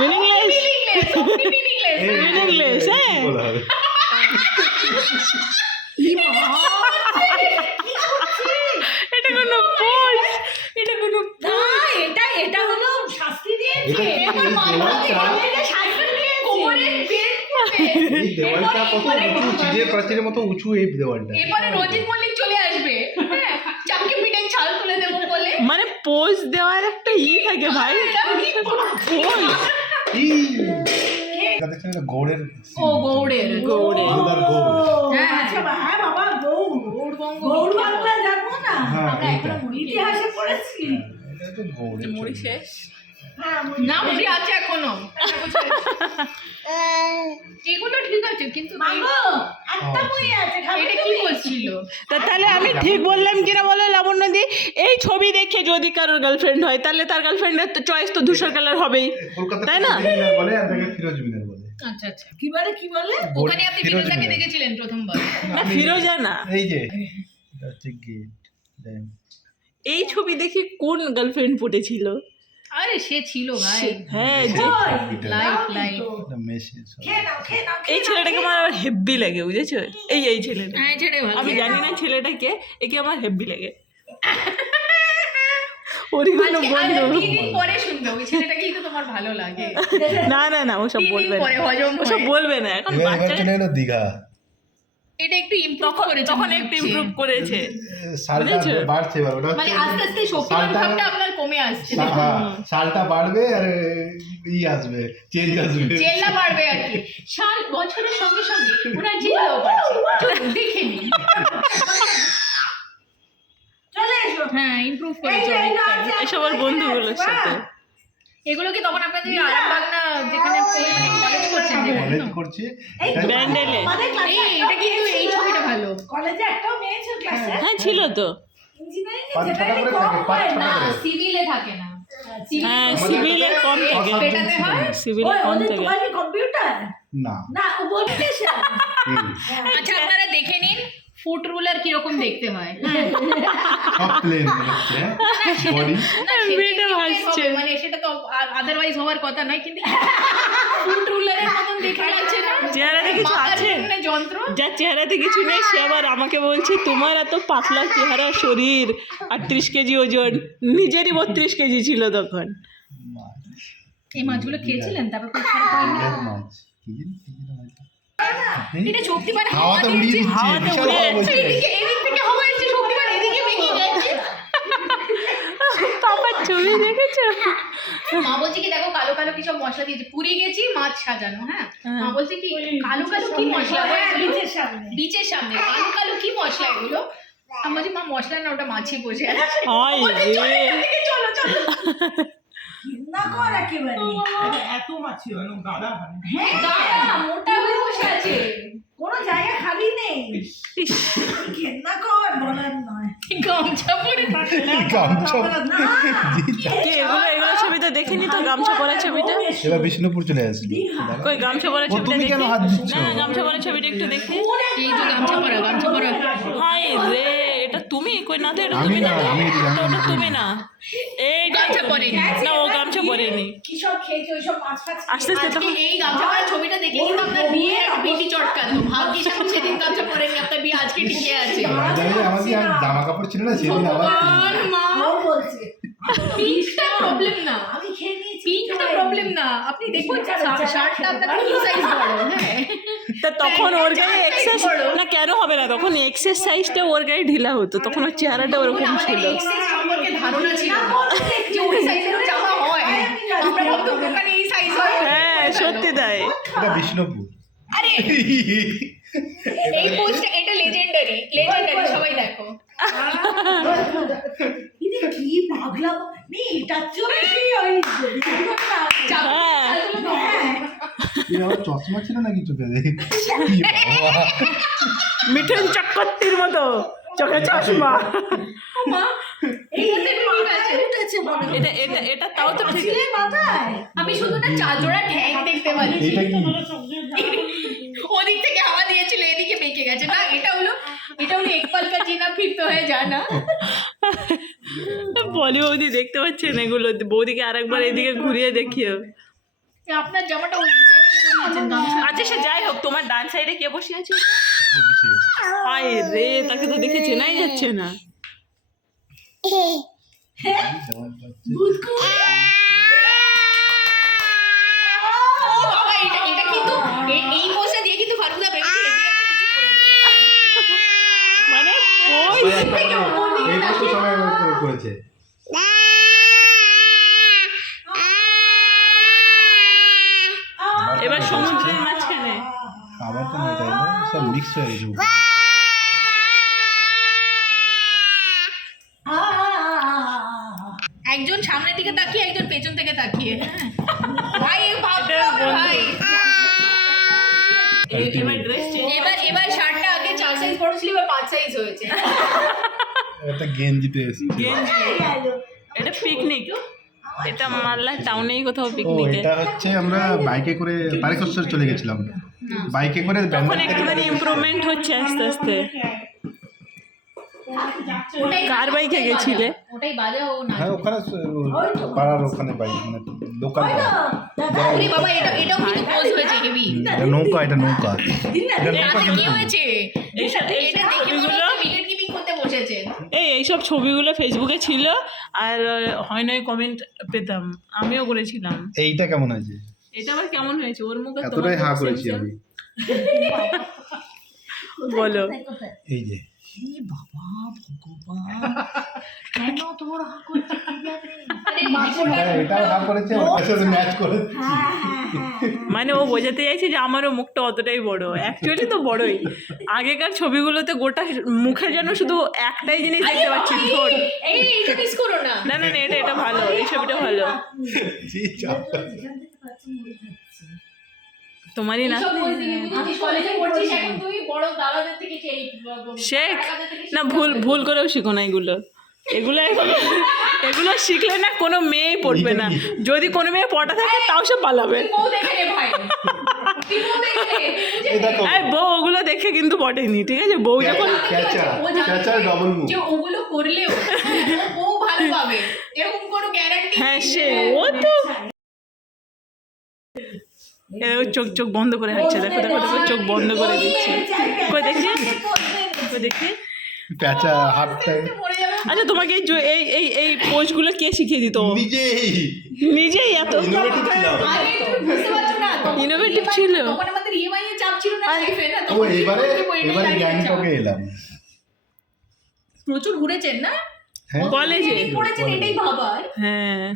meaningless meaningless Meaningless, meaningless. হ্যাঁ বলা হবে। এটা কোনো পোজ, এটা কোনো না, এটা হলো শাস্তি দিয়েছে। এটা কি, এই শাস্তি দিয়েছে। কোমরের বেল্ট পরবে। এই দেওয়ালটা কত উঁচু, চিড়ের প্রাচীরের মতো উঁচু এই দেওয়ালটা। এবারে রঞ্জিত মল্লিক চলে আসবে, হ্যাঁ, চাপকে পিঠে ছাল তুলে দেবো বলে। মানে পোজ দেওয়ার একটা থাকে ভাই, পোজ। এটা দেখছেন, এটা গৌড়ের ও গৌড়ের গৌড়ার গৌড়। হ্যাঁ আচ্ছা, হ্যাঁ বাবা, গৌড়বঙ্গ গৌড় বাংলা জানবো না? হ্যাঁ, আমরা এইটা। এখনো ইতিহাসে পড়েছি। এটা তো গৌড়ের মুড়ি শেষ। হ্যাঁ, না মুড়ি আছে এখনো। এগুলো ঠিক আছে, কিন্তু মাগো, একটা মুড়ি আছে, খাবে এটা কি তুমি? বলছিল? তাহলে আমি ঠিক বললাম কিনা বলো লাবণ্যদি? এই ছবি দেখে যদি কারোর গার্লফ্রেন্ড হয়, তাহলে তার গার্লফ্রেন্ডের তো চয়েস তো ধূসর কালার হবেই, কলকাতা তাই না? বলে আর দেখে ফিরোজ মিনার বলে। আচ্ছা আচ্ছা, কি বলে, কি বলে? ওখানে আপনি ফিরোজ বিনোদাকে মিনার। দেখেছিলেন প্রথমবার? না ফিরোজা না। এই যে এটা হচ্ছে গেট। এই ছবি দেখে কোন গার্লফ্রেন্ড পটেছিল? আরে সে ছিল ভাই, হ্যাঁ যে লাইফ লাইফ। এটা মেসেজ। খেয়ে নাও, খেয়ে নাও, এই খেয়ে নাও। ছেলেটাকে আমার হেব্বি লাগে, বুঝেছো? এই ছেলেটা হ্যাঁ ছেড়ে ভালো। আমি জানি না ছেলেটাকে, একে আমার হেব্বি লাগে। ওরই কোনো আজকে বন্ধু। 3 দিন পরে শুনবে ওই ছেলেটাকেই তো তোমার ভালো লাগে। না না না, ওসব 3 দিন বলবে পরে না, হজম ওসব হয়। বলবে না, এখন এবার বাচ্চা চলে এলো দীঘা। এটা একটু ইমপ্রুভ করেছে, তখন মনে একটু হচ্ছে। ইমপ্রুভ করেছে। সালটা বুঝেছো? বাড়ছে, এবার ওটা মানে হচ্ছে আস্তে আস্তে শক্তিমান সালটা- ভাবটা আপনার কমে আসছে। হ্যাঁ, সালটা বাড়বে আর আসবে, চেঞ্জ আসবে। জেল্লা বাড়বে আর কি, সাল বছরের সঙ্গে সঙ্গে ওনার জেল্লাও বাড়ছে। চলুন দেখে নিন। চলে এসো। হ্যাঁ ইমপ্রুভ এই করেছে যে, এই যে, অনেকটা। আছে, এসব আর বন্ধুগুলোর সাথে। এগুলো কি তখন আপনাদের আরামবাগ না যেখানে কলেজ করছেন যেখানে? কলেজ করছে এই এটা- ব্যান্ডেলে। আমাদের ক্লাসে এই এটা কিন্তু এই ছবিটা ভালো। কলেজে একটাও মেয়ে ছিল ক্লাসে। হ্যাঁ ছিল তো। ইঞ্জিনিয়ারিং এ 5-6টা যেটাই করে কম থাকে, হয় 5-6টা না। করে। সিভিলে থাকে না, হ্যাঁ আমাদের সিভিলে কম থাকে, এটাতে হয়। সিভিলে ওই, কম ওদের থাকে। তোমার কি কম্পিউটার? না না, ও বলতে আচ্ছা আপনারা দেখে নিন ফুট রুলার কিরকম দেখতে হয়। সব প্লেন হচ্ছে বডি। না, সেটা মেয়েটা কি হাসছে। হবে? মানে সেটা তো আদারওয়াইজ হওয়ার কথা নয়, কিন্তু ফুট রুলারের মতন দেখে লাগছে না? চেহারাতে কিছু মাথার আছে? পেছনে যন্ত্র। যার চেহারাতে কিছু নেই সে আবার আমাকে বলছে তোমার এত পাতলা চেহারা, শরীর 38 কেজি ওজন, নিজেরই 32 কেজি ছিল তখন। এই মাছগুলো খেয়েছিলেন তারপর খুব খারাপ হয়নি? মাছ কি মাছ? এটা শক্তিমান হাওয়াতে উড়িয়ে দিচ্ছে, হাওয়াতে বিশাল উড়িয়ে হাওয়া বইছে। এদিক থেকে হাওয়া এসছে, শক্তিমান এদিকে বেরিয়ে যাচ্ছে। পাপার ছবি দেখেছো? মা বলছে কি দেখো কালো কালো কি সব মশলা দিয়েছে, পুরি গেছি মাছ সাজানো। হ্যাঁ হ্যাঁ। মা বলছে কি কালো কালো কি মশলা গো হ্যাঁ, এগুলো? বিচের সামনে। বিচের সামনে কালো কালো কি মশলা এগুলো? আমি বলছি মা মশলা না, ওটা মাছি বসে আছে। হায় রে। চলো চলো। না কর একেবারে। এত মাছ ছিল না, গাদা হয়। হ্যাঁ, দাঁড়া, মোটা হয়ে বসে আছে। কোনো জায়গা খালি নেই। ইস, ঘেন্না কর, বলার নয়। গামছা পরে গামছা। না, কে এগুলো ছবি তো দেখিনি তো, গামছা পরা ছবিটা। এবার বিষ্ণুপুর চলে আসলি। কই গামছা পরা ও, ছবিটা তুমি দেখি। কেন হাত দিচ্ছ? না গামছা পরা ছবিটা একটু দেখি। এই যে গামছা পরা হায় রে, এটা তুমি? কই না তো, এটা আমি তুমি না, না তো। আমি এটা জানি ওটা না। তুমি না। এই গামছা পরেনি। না, ও গামছা পরেনি। কি সব খেয়েছো, ওইসব মাছ ফাছ খেয়ে? আস্তে আস্তে আজকে তখন এই গামছা পরা ছবিটা দেখে কিন্তু আপনার বিয়ে একটা পিটি চটকাতো। ভাগ্যিস আমি সেদিন গামছা পরেনি, আপনার বিয়ে আজকে টিকে আছে। আমাদের আর জামা কাপড় ছিল না সেদিন আবার ভগবান মা, ও বলছে। পিঙ্কটা প্রবলেম না, আমি খেয়ে নিয়েছি। পিঙ্কটা প্রবলেম না। আপনি দেখুন শার্টটা আপনার কি সাইজ বড়। হ্যাঁ তা তখন ওর গায়ে Size এক্সেস বড়। না কেন হবে না, তখন এক্সারসাইজটা ওর গায়ে ঢিলা হতো, তখন ওর চেহারাটা ওরকম আমাদের ছিল। এক্সেস সম্পর্কে ধারণা ছিল না যে ওই সাইজেরও জামা হয়। আমরা ভাবতাম দোকানে এই সাইজ হয়। হ্যাঁ সত্যি তাই। এটা বিষ্ণুপুর। আরে এই পোস্টটা এটা লেজেন্ডারি সবাই দেখো। এটা কি পাগলা, মেয়ে এটার চেয়েও বেশি ওই হ্যাঁ হ্যাঁ, আমার চশমা ছিল নাকি চোখে মিঠুন চক্রবর্তীর মতো চোখে চশমা। এটা এটা এটা তাও তো ঠিক আছে। আমি শুধু না চারজোড়া ঠ্যাং দেখতে পাচ্ছি। এটা কি ওদিক থেকে হাওয়া দিয়েছিল, এদিকে বেঁকে গেছে। না, এটা হলো একপাল কা জিনা ফির তো হয়ে জানা। বলি বৌদি দেখতে পাচ্ছেন এগুলো? বৌদিকে আরেকবার এদিকে ঘুরিয়ে দেখিও। আপনার জামাটা ওই দিয়েছেন গামছা। আচ্ছা সে যাই হোক, তোমার ডান সাইডে কে বসে আছে? হায় রে, তাকে তো দেখে চেনাই যাচ্ছে না। ও বাবা, এটা কিন্তু এই পোজটা দিয়ে কিন্তু ফারুদা ভেবেছে এদিকে একটা কিছু করেছে। মানে ওই এই তো সবাই করেছে। এবার সমুদ্রের মাঝখানে আবার তো এটা সব মিক্স হয়ে গেছে। একজন সামনের দিকে তাকিয়ে, একজন পেছন থেকে তাকিয়ে। ভাই ভাবতে এটা হবে ভাই। এবার ড্রেস চেঞ্জ। এবার শার্টটা আগে 4 সাইজ বড় ছিল, এবার 5 সাইজ হয়েছে। একটা গেঞ্জিতে এসেছে। এটা পিকনিক, এটা মালদা টাউনেই কোথাও ও পিকনিকে। এটা হচ্ছে আমরা বাইকে করে তারকেশ্বর চলে গেছিলাম, বাইকে করে তখন একটুখানি ইমপ্রুভমেন্ট হচ্ছে আস্তে আস্তে। কার বাইকে গেছিলে? ওটাই বাজাও না। হ্যাঁ ওখানে পাড়ার ওখানে বাইক মানে লোকাল ওরে বাবা, এটাও কিন্তু পোজ হয়েছে হেভি। এটা নৌকা, এটা নৌকা, এটা নৌকা তাতে কি কিন্তু হয়েছে? এইসব এটা দেখে মনে হচ্ছে উইকেট কিপিং করতে বসেছে। এইসব ছবিগুলো ফেসবুকে ছিল আর হয় নয় কমেন্ট পেতাম, আমিও করেছিলাম। এইটা কেমন আছে? এটা আবার কেমন হয়েছে? ওর মুখে এতটাই হা করেছি আমি। বলো। এই যে হ্যাঁ, এটাও হা করেছে, ওর সাথে ম্যাচ করে। মানে ও বোঝাতে চাইছে যে আমারও মুখটা অতটাই বড়, অ্যাকচুয়ালি তো বড়ই। আগেকার ছবিগুলোতে গোটা মুখে যেন শুধু একটাই জিনিস দেখতে পাচ্ছি, ঠোঁট। এইটা মিস করো না। না না না, এটা ভালো, এই ছবিটা ভালো। জি, চাপটা। তোমারই না এইসব বলতে গিয়ে তুই কলেজে পড়ছিস, এখন তুই বড় দাদাদের থেকে শেখ না, ভুল করেও শিখো না এগুলো। এগুলো শিখলে না কোনো মেয়েই পড়বে না। যদি কোনো মেয়ে পড়া থাকে তাও সে পালাবে। বউ দেখে রে ভাই, তুই বউ দেখে রে। এই দেখো এই বউ ওগুলো দেখে কিন্তু পটেনি, ঠিক আছে? বউ যখন ক্যাচা ডবল মুভ। যে ওগুলো করলেও বউ ভালো পাবে এরকম কোনো গ্যারান্টি। হ্যাঁ সে ও তো চোখ বন্ধ করে হাঁটছে, দেখো দেখো দেখো, চোখ বন্ধ করে দিচ্ছে। কই দেখি, কই দেখি। প্যাচা হাতটা আচ্ছা তোমাকে এই পোজগুলো কে শিখিয়ে দিত? নিজেই এত ইনোভেটিভ ছিলাম। আরে তুমি বুঝতে পারছো না, তখন ইনোভেটিভ ছিল। তখন আমাদের ইএমআই এর চাপ ছিল না লাইফে না। ও এবারে গ্যাংটকে এলাম। প্রচুর ঘুরেছেন না হ্যাঁ কলেজে পড়েছেন, এটাই ভাবার। হ্যাঁ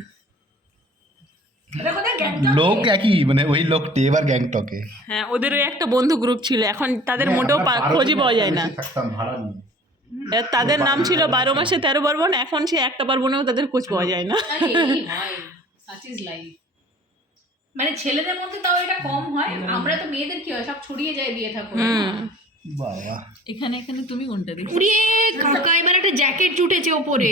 লোক একই, মানে ওই লোকটি এবার গ্যাংটকে। হ্যাঁ, ওদের ওই একটা বন্ধু গ্রুপ ছিল, এখন তাদের মোটেও খোঁজই পাওয়া যায় না। থাকতাম ভাড়া নিয়ে। তাদের নাম ছিল 12 মাসে 13 পার্বণ, এখন সে একটা পার্বণেও তাদের খোঁজ পাওয়া যায় না। মানে ছেলেদের মধ্যে তাও এটা কম হয়, আমরা তো মেয়েদের কি হয় সব ছড়িয়ে যায় বিয়ে থাকুন। বাবা এখানে তুমি কোনটা দেখি? উড়িয়ে কাকা এবার একটা জ্যাকেট জুটেছে ওপরে।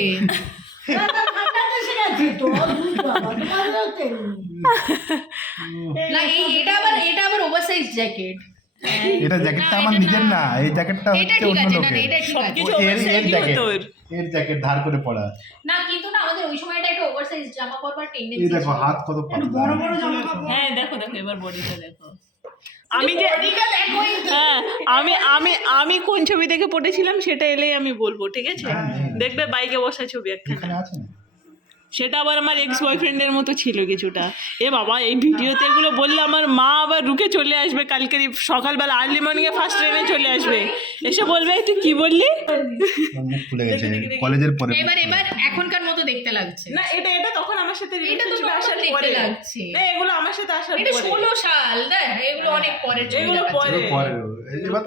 না এটা আবার ওভারসাইজ জ্যাকেট। এটা জ্যাকেটটা আমার নিজের না, এই জ্যাকেটটা এটা হচ্ছে ঠিক অন্য আছে, না লোকের। এটা ঠিক আছে। সবকিছু এর oversize জ্যাকেট, তোর। এর জ্যাকেট ধার করে পড়া। না কিন্তু না আমাদের ওই সময়টা একটা ওভারসাইজ জামা পরবার এই টেন্ডেন্সি দেখো হাত কত পাতলা। বড় বড় জামা কাপড়। হ্যাঁ দেখো এবার বডিটা দেখো। আমি যে বডিটা দেখো। হ্যাঁ আমি কোন ছবি দেখে পড়েছিলাম সেটা এলেই আমি বলবো, ঠিক আছে? দেখবে বাইকে বসা ছবি একটা, এখানে আছে না? সেটা আবার আমার এক্স বয়ফ্রেন্ডের মতো ছিল কিছুটা। এ বাবা, এই ভিডিওতে এগুলো বললে আমার মা আবার রুকে চলে আসবে, কালকে সকালবেলা আর্লি মর্নিংয়ে ফার্স্ট ট্রেনে চলে আসবে, এসে বলবে তুই কি বললি। মুখ খুলে গেছে কলেজের পরে। এবার এখনকার মতো দেখতে লাগছে। না এটা তখন আমার সাথে এটা তো relationship আসার দেখতে পরে লাগছে। না, এগুলো আমার সাথে আসার এটা পরে। 16 সাল, দেখ এগুলো অনেক পরে ছবি এগুলো দেখাচ্ছে। পরে। এবার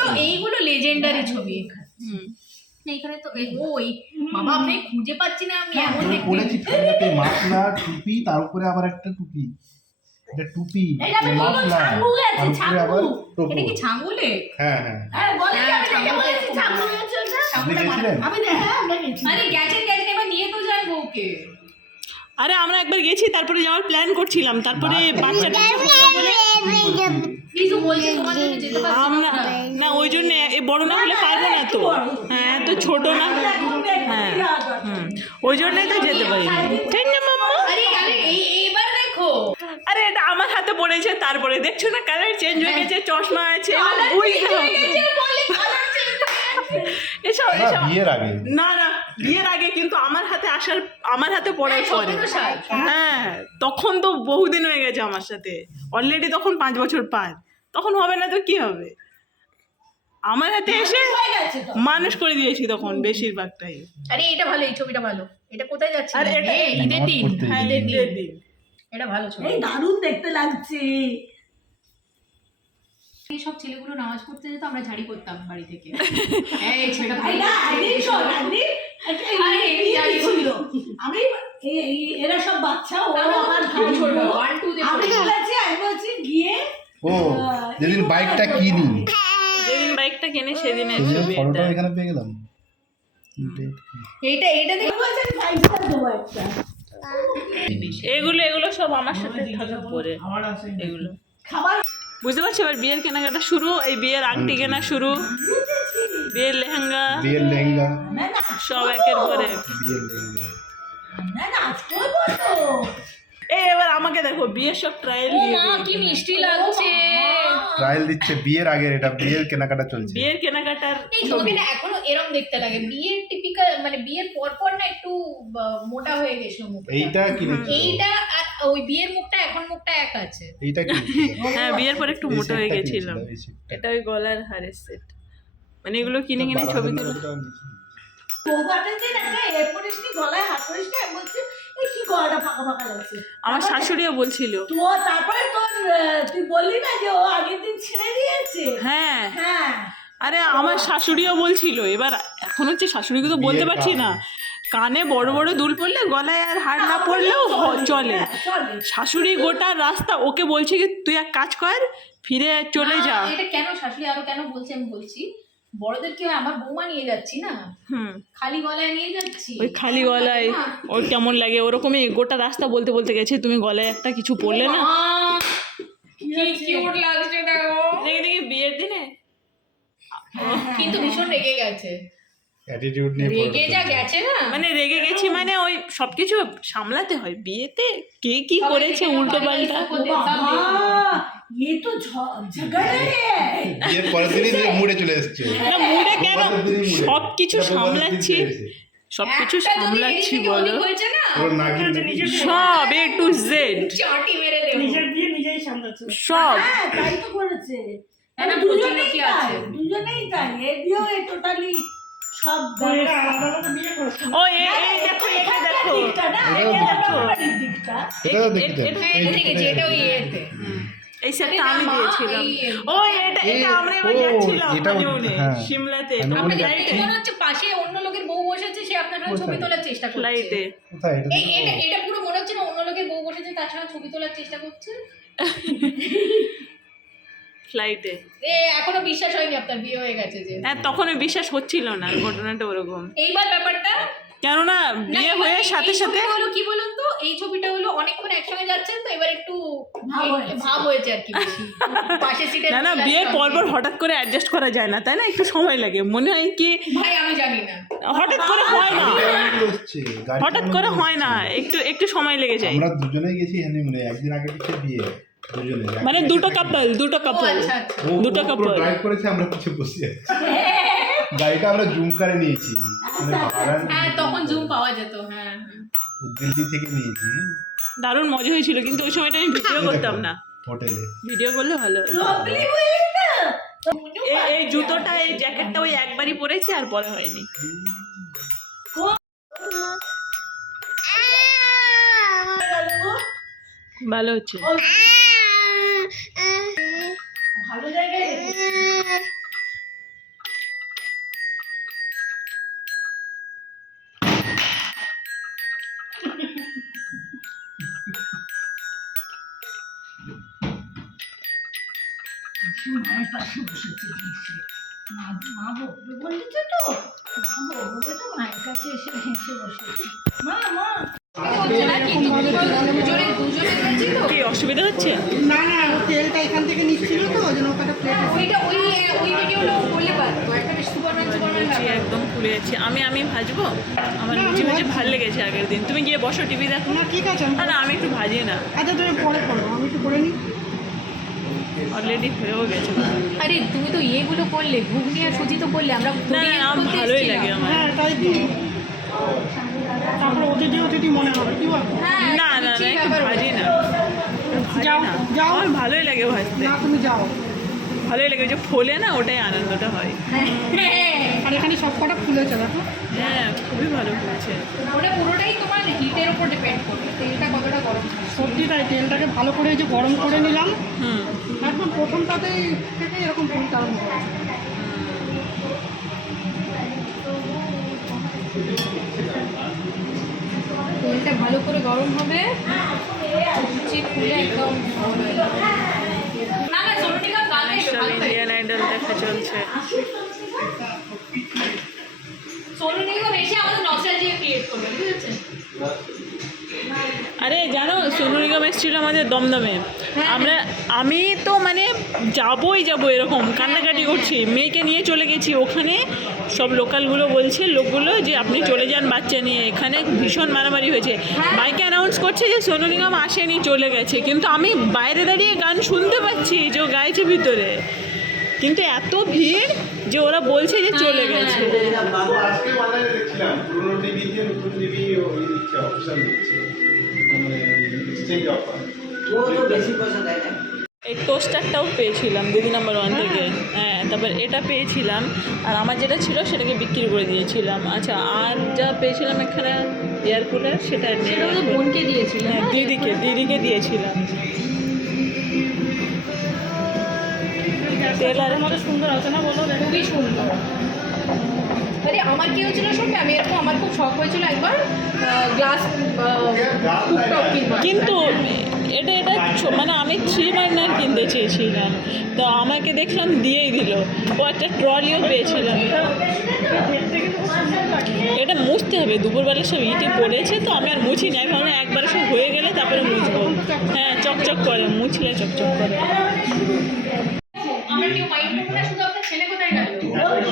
তো এইগুলো লেজেন্ডারি ছবি। হুম। এখানে তো ওই বাবা আমি খুঁজে পাচ্ছি না, আমি এমন আমি দেখতে। পড়েছি ঠান্ডাতে মাফলার টুপি, তার উপরে আবার একটা টুপি। এটা টুপি এটা আমি বলবো, মাফলার, ছাঙ্গু গেছে, আর উপরে ছাঙ্গু। আবার টোপো। এটা কি ছাঙ্গুলে? হ্যাঁ হ্যাঁ হ্যাঁ, বলেছি, হ্যাঁ, আমি দেখে বলেছি, ছাঙ্গু গেছে ওটা। আপনি গেছিলেন? আমি হ্যাঁ, আমরা গেছি। আরে গেছেন এবার নিয়ে তো যান বউকে। আরে আমরা একবার গেছি, তারপরে যাওয়ার প্ল্যান করছিলাম, তারপরে বাচ্চাটা কিছু বলছে তোমার জন্য যেতে পারছি আমরা না ওই জন্য এ বড় না হলে পারবো না তো, হ্যাঁ তো ছোট না, হ্যাঁ ওই জন্যই তো যেতে পারি ঠিক না মাম্মা? আরে আরে এইবার দেখো আরে এটা আমার হাতে পড়েছে, তারপরে দেখছো না কালার চেঞ্জ হয়ে গেছে, চশমা আছে, বুঝতে হবে। এসব না, এসব বিয়ের আগে না না বিয়ের আগে, কিন্তু আমার হাতে পড়ার পরে, 17 সাল। হ্যাঁ তখন তো বহুদিন হয়ে গেছে আমার সাথে, অলরেডি তখন 5 বছর পার, তখন হবে না তো কি হবে, আমার হাতে এসে হয়ে গেছে তো। মানুষ করে দিয়েছি তখন বেশিরভাগটাই। আরে এটা ভালো, এই ছবিটা ভালো। এটা কোথায় যাচ্ছে? আরে এটা- ঈদের দিন। করতে হ্যাঁ দিন। ঈদের দিন। এটা ভালো ছবি। এই দারুণ দেখতে লাগছে। এই সব ছেলেগুলো নামাজ পড়তে যেত, আমরা ঝাড়ি করতাম বাড়ি থেকে। এই ছেলেটা এই না, একদিন শোন, একদিন আরে, এই জানি ছিল। আমি এরা সব বাচ্চা, ও আমার ভাই ছোট, বড়। 1, 2 তে আমি বলেছি, আমি বলছি গিয়ে ও যেদিন বাইকটা কিনি যেদিন বাইকটা কিনে সেদিনের সেদিন ছবি ফটোটা এটা। এখানে পেয়ে গেলাম। এইটা আমি বলছি আমি 5 স্টার দেবো একটা। এগুলো সব আমার সাথে থাকার পরে এগুলো খাবার বুঝতে পারছি। এবার বিয়ের কেনাকাটা শুরু, এই বিয়ের আংটি কেনা শুরু, বুঝেছি। বিয়ের লেহেঙ্গা, বিয়ের লেহেঙ্গা, না না সব একের পরে। বিয়ের লেহেঙ্গা। না না আজ করবো তো। এই এবার আমাকে দেখো বিয়ের সব ট্রায়াল দিয়ে মা কি মিষ্টি লাগছে। ট্রায়াল দিচ্ছে বিয়ের আগে, এটা বিয়ের কেনাকাটা চলছে। বিয়ের কেনাকাটার এই তোমাকে না এখনো এরম দেখতে লাগে। বিয়ের টিপিক্যাল মানে বিয়ের পর না একটু মোটা হয়ে গেছিল মুখটা। এইটা কিনেছি তো। এইটা আর ওই বিয়ের মুখটা এখন মুখটা এক আছে। এইটা কিনেছি। হ্যাঁ বিয়ের পর একটু এই মোটা হয়ে সেটটা গেছিলাম। কিনেছিলাম, এই সেটটা। এটা ওই গলার হারের সেট, মানে এগুলো কিনে কিনে ছবি 12,000 তুলে। টাকা নিয়েছি। বৌভাতের দিন একটা এ পরিসনি, গলায় হাত পরিসনি, আমি বলছি এই কি গলাটা ফাঁকা ফাঁকা লাগছে। আমার শাশুড়িও বলছিল। তো তারপরে তোর তুই বললি না যে ও আগের দিন ছিঁড়ে দিয়েছে। হ্যাঁ হ্যাঁ আরে আমার শাশুড়িও বলছিল। এবার এখন হচ্ছে শাশুড়িকে তো বলতে বিয়ের পারছি না, কানে বড় বড় দুল পড়লে গলায় আর হার না পড়লেও চলে। হ্যাঁ, চলে। শাশুড়ি গোটা রাস্তা ওকে বলছে কি তুই এক কাজ কর, ফিরে চলে যা। না, এটা কেন শাশুড়ি আরো কেন বলছে আমি বলছি। বড়দের কি হয়, আমার বৌমা নিয়ে যাচ্ছি না, হুম খালি গলায় নিয়ে যাচ্ছি। ওই খালি গলায় না। ওর কেমন লাগে, ওরকমই গোটা রাস্তা বলতে বলতে গেছে তুমি গলায় একটা কিছু পরলে না। মা, কি কিউট লাগছে দেখো। দেখি দেখি বিয়ের দিনে কিন্তু ভীষণ রেগে গেছে। অ্যাটিটিউড নিয়ে রেগে যা গেছে না, মানে রেগে গেছি, মানে ওই সবকিছু সামলাতে হয় বিয়েতে, কে কি করেছে উল্টো পাল্টা। বাবা, ये तो झगड़ है। বিয়ের পরের দিনই মুড়ে চলে এসেছে। না মুডে কেন, বৌভাতের দিনই মুড়ে। সবকিছু এটা বৌভাতের দিন সামলাচ্ছি, চলে এসেছে। সবকিছু একটা যদি সামলাচ্ছি এদিকে বলো, ওদিক হয়েছে না, পুরো নাগিন নাগিন। সব এ টু জেড চাটি মেরে দেবো। নিজের বিয়ে নিজেই সামলাচ্ছে। সব। হ্যাঁ, তাই তো করেছে। না, না, দুজনেই কি তাই, আছে? দুজনেই তাই। এদিও টোটালি সব এরা আলাদা আলাদা বিয়ে করেছে। ও এই দেখো এটা দেখো, দিকটা না, এটাও এটা দেখো। বাড়ির দিকটা। এটাও দেখতে। হ্যাঁ, এটা দেখেছি, এটা ওই ইয়েতে। এই সেটটা আরে আমি না, মা, দিয়েছিলাম। এই- ও এটা আমরা এবার ও, যাচ্ছিলাম এটা ওই- হানিমুনে হ্যাঁ। সিমলাতে, হানিমুনে আমরা আপনাকে ফ্লাইটে, দেখে মনে হচ্ছে পাশে অন্য লোকের বউ বসেছে, সে আপনার সাথে ছবি কোথায়? তোলার চেষ্টা করছে। ফ্লাইটে কোথায় এটা এই দেখো? এটা পুরো মনে হচ্ছে না অন্য লোকের বউ বসেছে, তার সঙ্গে ছবি তোলার চেষ্টা করছে। ফ্লাইটে। এখনো বিশ্বাস হয়নি আপনার বিয়ে হয়ে গেছে যে। হ্যাঁ তখন ওই বিশ্বাস হচ্ছিল না, ঘটনাটা ওরকম। এইবার ব্যাপারটা কেননা বিয়ে হয়ে সাথে সাথে হলো কি বলুন তো, এই ছবিটা হলো অনেকক্ষণ একসঙ্গে যাচ্ছেন তো, এবার একটু ভাব হয়েছে। ভাব হয়েছে আর কি বেশি। পাশে সিটে না না বিয়ের পর হঠাৎ করে অ্যাডজাস্ট করা যায় না, তাই না? একটু সময় লাগে, মনে হয় কি ভাই আমি জানি না। হঠাৎ করে হয় না, গাড়িতে অনেক এসছে, গাড়িতে হঠাৎ অনেক করে এসছে। হয় না, একটু সময় লেগে যায়। আমরা দুজনেই গেছি হানিমুনে, একদিন আগে পিছে বিয়ে দুজনে, মানে দুটো কাপল ও আচ্ছা আচ্ছা। দুটো couple। ড্রাইভ করেছে, আমরা পিছে বসে আছি। গাড়িটা আমরা জুম করে নিয়েছি, মানে ভাড়া হ্যাঁ তখন জুম পাওয়া যেত। হ্যাঁ দিল্লি থেকে নিয়েছি দারুণ মজা হয়েছিল, কিন্তু ওই সময়টা আমি ভিডিও করতাম না, হোটেলে। ভিডিও করলে ভালো হতো। রবলি বললি না? এই জুতোটা এই জ্যাকেটটা ওই একবারই পরেছি আর পরে হয়নি। ভালো হচ্ছে। ভালো জায়গায় মায়ের পাশে বসেছে হেসে। মা মা বকবে বলেছে তো, মা বকবে বলে তো মায়ের কাছে এসে হেসে বসেছে। মা মা দুজনে রয়েছি তো কি অসুবিধা হচ্ছে? না না, ও তেলটা এখান থেকে নিচ্ছিল তো, ওই জন্য ওখানে প্লেটে ওইটা ওই ভিডিওটা করলে পারতো একটা বেশ সুপারম্যান লুচি একদম ফুলে যাচ্ছে। আমি ভাজবো, আমার লুচি ভাজে ভালো লেগেছে আগের দিন। তুমি গিয়ে বসো, টিভি দেখো। না ঠিক আছে আমি- না আমি একটু ভাজি না, আচ্ছা তুমি পরে করো, আমি একটু করে নিই। অলরেডি হয়েও গেছে। আরে তুমি তো ইয়েগুলো করলে, ঘুগনি আর সুজি তো করলে, আমরা না আমার ভালোই লাগে আমার। হ্যাঁ তাই তো, তারপরে অতিথি মনে হবে কি বল? না না না একটু ভাজি না, ভাজি যাও, না। যাও। আমার ভালোই লাগে ভাজতে, না তুমি যাও। ভালোই লাগে, যে ফোলে না ওটাই আনন্দটা হয়। আর এখানে সব কটা ফুলেছে দেখো। হ্যাঁ খুবই ভালো হয়েছে। ওটা পুরোটাই তোমার হিটের উপর ডিপেন্ড করবে, তেলটা কতটা গরম। সত্যি তাই, তেলটাকে ভালো করে এই যে গরম করে নিলাম, হুম, একদম প্রথমটাতেই থেকে এরকম ফুলতে আরম্ভ করেছে। তেলটা ভালো করে গরম হবে, লুচি ফুলে একদম না না সোনুনিকা গানে সব ইন্ডিয়ান আইডল দেখা চলছে। সোনুনিকা বেশি আমাদের নস্টালজিয়া ক্রিয়েট করবে, বুঝেছেন? আরে জানো সোনু নিগম এসেছিল আমাদের দমদমে, আমি তো মানে যাবো এরকম কান্নাকাটি করছি, মেয়েকে নিয়ে চলে গেছি ওখানে। সব লোকালগুলো বলছে, লোকগুলো যে আপনি চলে যান বাচ্চা নিয়ে, এখানে ভীষণ মারামারি হয়েছে। বাইকে অ্যানাউন্স করছে যে সোনু নিগম আসেনি, চলে গেছে, কিন্তু আমি বাইরে দাঁড়িয়ে গান শুনতে পাচ্ছি যে ও গাইছে ভিতরে, কিন্তু এত ভিড় যে ওরা বলছে যে চলে গেছে। আজকে অনলাইনে দেখছিলাম পুরোনো টিভি দিয়ে নতুন টিভি ওই দিচ্ছে, অপশন দিচ্ছে, মানে এক্সচেঞ্জ অফার। এই টোস্টারটাও পেয়েছিলাম 2 নম্বর 1 থেকে, হ্যাঁ তারপর এটা পেয়েছিলাম, আর আমার যেটা ছিল সেটাকে বিক্রি করে দিয়েছিলাম। আচ্ছা আর যা পেয়েছিলাম এখানে এয়ার কুলার, সেটা নেই। সেটা তো বোনকে দিয়েছিল, হ্যাঁ দিদিকে দিয়েছিলাম। তেল আর আমাদের সুন্দর আছে না বলো? খুবই সুন্দর। আরে আমার কি হয়েছিল শুনবে, আমি এরকম আমার খুব শখ হয়েছিল একবার গ্লাস কুকটপ কিনবো, কিন্তু এটা মানে আমি 3 বার্নার কিনতে চেয়েছিলাম, তো আমাকে দেখলাম দিয়েই দিল। ও একটা ট্রলিও পেয়েছিলাম। এটা মুছতে হবে, দুপুরবেলা সব ইটে পড়েছে তো আমি আর মুছিনি, আমি ভাবলাম একবার সব হয়ে গেলে তারপরে মুছবো। হ্যাঁ চকচক করে, মুছলে চকচক করে। আমরা কেউ মাইন্ড করবো না, শুধু আপনার ছেলে কোথায় গেল?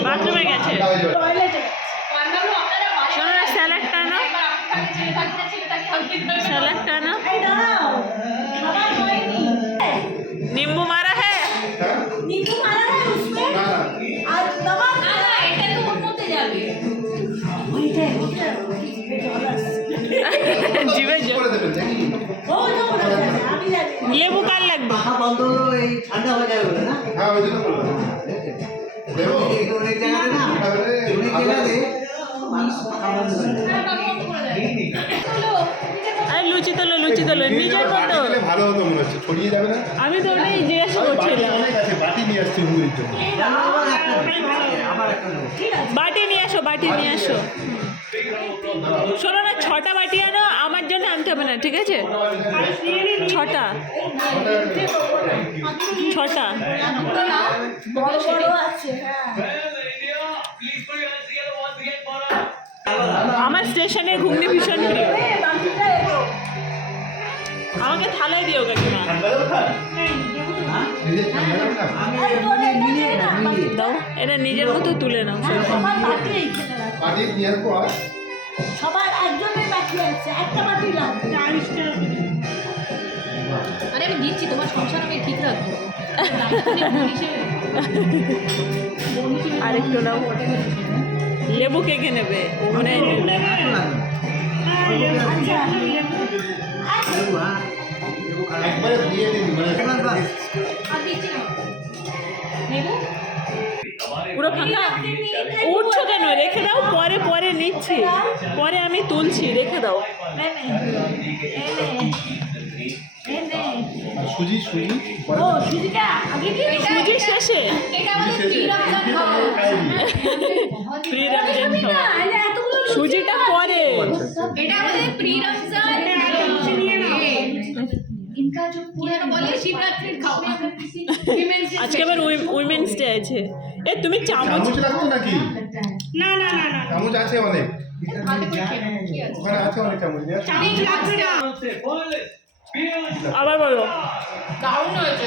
বাথরুমে গেছে। টয়লেটে পান্ডাবু আপনারা বাসায় শোনো না, স্যালাডটা আনো, একবার আপনি থাকে ছেলে থাকতে ছেলে থাকতে স্যালাডটা আনো। এই দাঁড়াও, খাবার হয়নি। নিম্বু মারা হ্যাঁ। नींबू मारा है उसमें और नमक। না না এটা তো ওর মধ্যে যাবে। ওইটা জল আসছে। জিভে করে দেবেন নাকি? ও জল আসছে, আমি জানি। লেবু কার লাগবে? পাখা বন্ধ হলো, এই ঠান্ডা হয়ে যাবে বলে না? হ্যাঁ ওই জন্য বললাম। দেবো? অনেক জায়গাতে না, তাহলে অনেক জায়গাতে পাখা বন্ধ হয়ে যায়। হ্যাঁ বাবা অফ করে দেয়। চলো আরে লুচি তোলো নিজের বাটি মতো। দিলে ভালো হতো মনে হচ্ছে, ছড়িয়ে যাবে না? আমি তো ওটাই জিজ্ঞাসা বাটি করছিলাম। অনেক আছে, বাটি নিয়ে আসছি হুগুরির জন্য। আবার একটা নেবো। বাটি নিয়ে আসো। শোনো না, 6টা বাটি আনো, আমার জন্য আনতে হবে না, ঠিক আছে? 6টা বড় বড় আছে, হ্যাঁ। আমার স্টেশনের ঘুগনি ভীষণ প্রিয়। এই বাকিটা এগো। আমাকে থালায় দিও কাকিমা। ঠান্ডাও খান? নিজের ঠান্ডাও খান? আমি এই তোর এটা নে না, নিয়ে দাও, এটা নিজের মতো তুলে নাও। সবার বাটি এইখানে রাখ। বাটি নেওয়ার পর সবার একজনের বাটি আছে, একটা বাটি লাগবে। আরে আমি দিচ্ছি, তোমার সংসার আমি ঠিক রাখবো। আরেকটু নাও। লেবু কে কে নেবে? মানে একবারে দিয়ে দিন, মানে আর দিচ্ছি না নেবো। পুরো ফাঁকা। উঠছো কেন? রেখে দাও, পরে নিচ্ছি, পরে আমি তুলছি, রেখে দাও। আর সুজি ও সুজিটা আগে দিয়ে সুজি শেষে এটা আমাদের প্রি রমজান খাওয়া। প্রি রমজান খাওয়া, আরে এতগুলো সুজিটা পরে। এটা আমাদের প্রি রমজান इनका जो पूरा বলে শিবরাত্রির খাওয়া আজকে আবার উইমেন্স ডে আছে। এ তুমি চামচ চামচ লাগবে নাকি? না না না না চামচ আছে অনেক, হাতে করে খেয়ে নাও, কি আছে ওখানে আছে অনেক চামচ। নিয়ে আসো। চামচ লাগবে না আবার বলো। দারুণ হয়েছে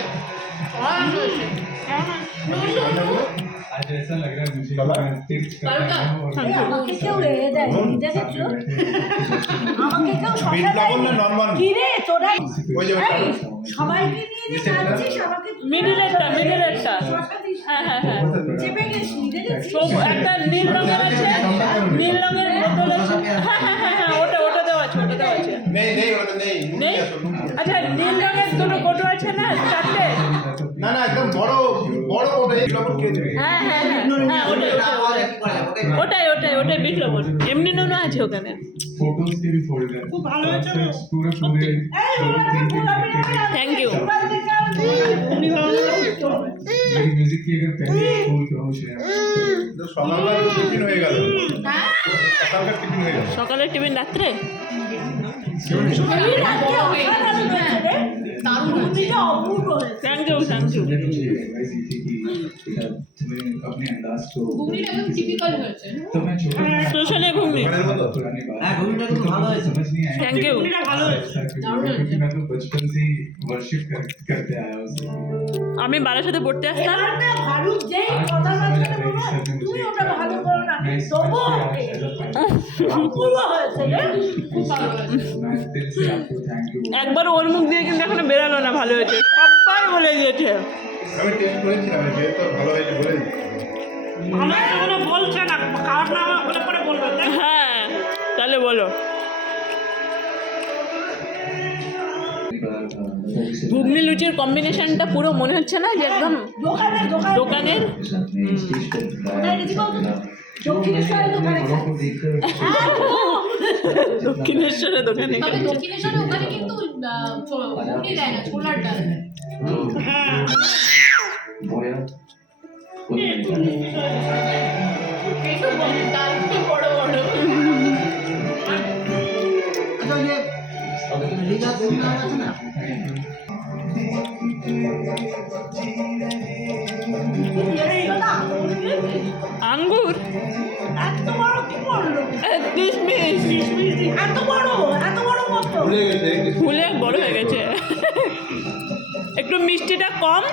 দারুণ হয়েছে রান্নাগুলো? आज ऐसा लग रहा है मुझे चला? मैं तीर्थ कर रहा हूँ और আমাকে কেউ এ দেয়নি দেখেছো আমাকে কেউ বিট শশা লবণ দেয়নি না নরমাল? কি রে তোরা ওই যে ওই এই, চামচ। সবাইকে নিয়ে যে যাচ্ছিস আমাকে মিডিলেরটা। শশা দিস না। হ্যাঁ হ্যাঁ হ্যাঁ। চেপে গেছিস দেখেছিস সব একটা নীল রঙের আছে, নীল রঙের বোতল আছে। হ্যাঁ হ্যাঁ হ্যাঁ হ্যাঁ, ওটা দেওয়া আছে, ওটা দেওয়া আছে। নেই নেই, ওটা নেই। নুন নেই? নিয়ে আসো, নুন নিয়ে আসো। আচ্ছা নীল রঙের দুটো কোটো আছে না, 4টে? না না, একদম বড় বড় ওটা এই লবণ কে দেবে? হ্যাঁ হ্যাঁ হ্যাঁ হ্যাঁ, ওটাই বিট লবণ। এমনি নুনও আছে ওখানে। फोटोज के भी फोल्डर খুব ভালো হয়েছে গো। पूरे पूरे এই ওরা গোলাপি রঙের থ্যাংক ইউ। मेरी म्यूजिक की अगर पहले स्कूल का हो शेयर তো সকালবেলা তো টিফিন হয়ে গেল, হ্যাঁ সকালকার টিফিন হয়ে গেল। সকালের টিফিন রাত্রে? এই রাতে অসাধারণ হয়েছে রে দারুণ হয়েছে রুটিটা অপূর্ব হয়েছে থ্যাংক ইউ থ্যাংক ইউ। वैसी थी कि तुम्हें अपने अंदाज को ঘুগনিটা একদম টিপিক্যাল হয়েছে तो मैं छोटे স্পেশালি ঘুগনি। ওখানের মতো? पुरानी बात হ্যাঁ, ঘুগনিটা কিন্তু ভালো হয়েছে। समझ नहीं आया থ্যাংক ইউ। এটা ভালো হয়েছে ऐसा क्यों बोल रहे हो? क्योंकि मैं तो बचपन से ही वर्शिप करते आया हूँ उससे। আমি বারাসাতে পড়তে আসতাম। এবার না ভালো যেই কথা বলছে তুমি ওটা ভালো করো না मैं इस তবু एज अ फाइनल অপূর্ব হয়েছে রে খুব ভালো হয়েছে मैं दिल से आपको थैंक यू একবার ওর মুখ দিয়ে কিন্তু এখনো বেরালো না ভালো হয়েছে, সবাই বলে দিয়েছে। আমি টেস্ট করেছিলাম, এই তো ভালো হয়েছে বলে দিই। আমার এখনো বলছে না খারাপ না হলে পরে বলবে তাই? হ্যাঁ তাহলে বলো। ঘুগনি লুচির কম্বিনেশনটা পুরো মনে হচ্ছে না যে একদম দোকানের। কোথায় গেছি বলতো দক্ষিণেশ্বরের দোকানে খাই। দক্ষিণেশ্বরের দোকানে। তবে দক্ষিণেশ্বরে ওখানে কিন্তু ঘুগনি দেয় না, ছোলার ডাল দেয়। হ্যাঁ একটু ডাল একটু বড় বড় আচ্ছা ওই যে লিগা ঘুগনা আছে না, আঙ্গুর এত বড় কি করলো কিশমিশ এত বড় মতো ভুলে গেছে। ফুলে বড় হয়ে গেছে। একটু মিষ্টিটা কম,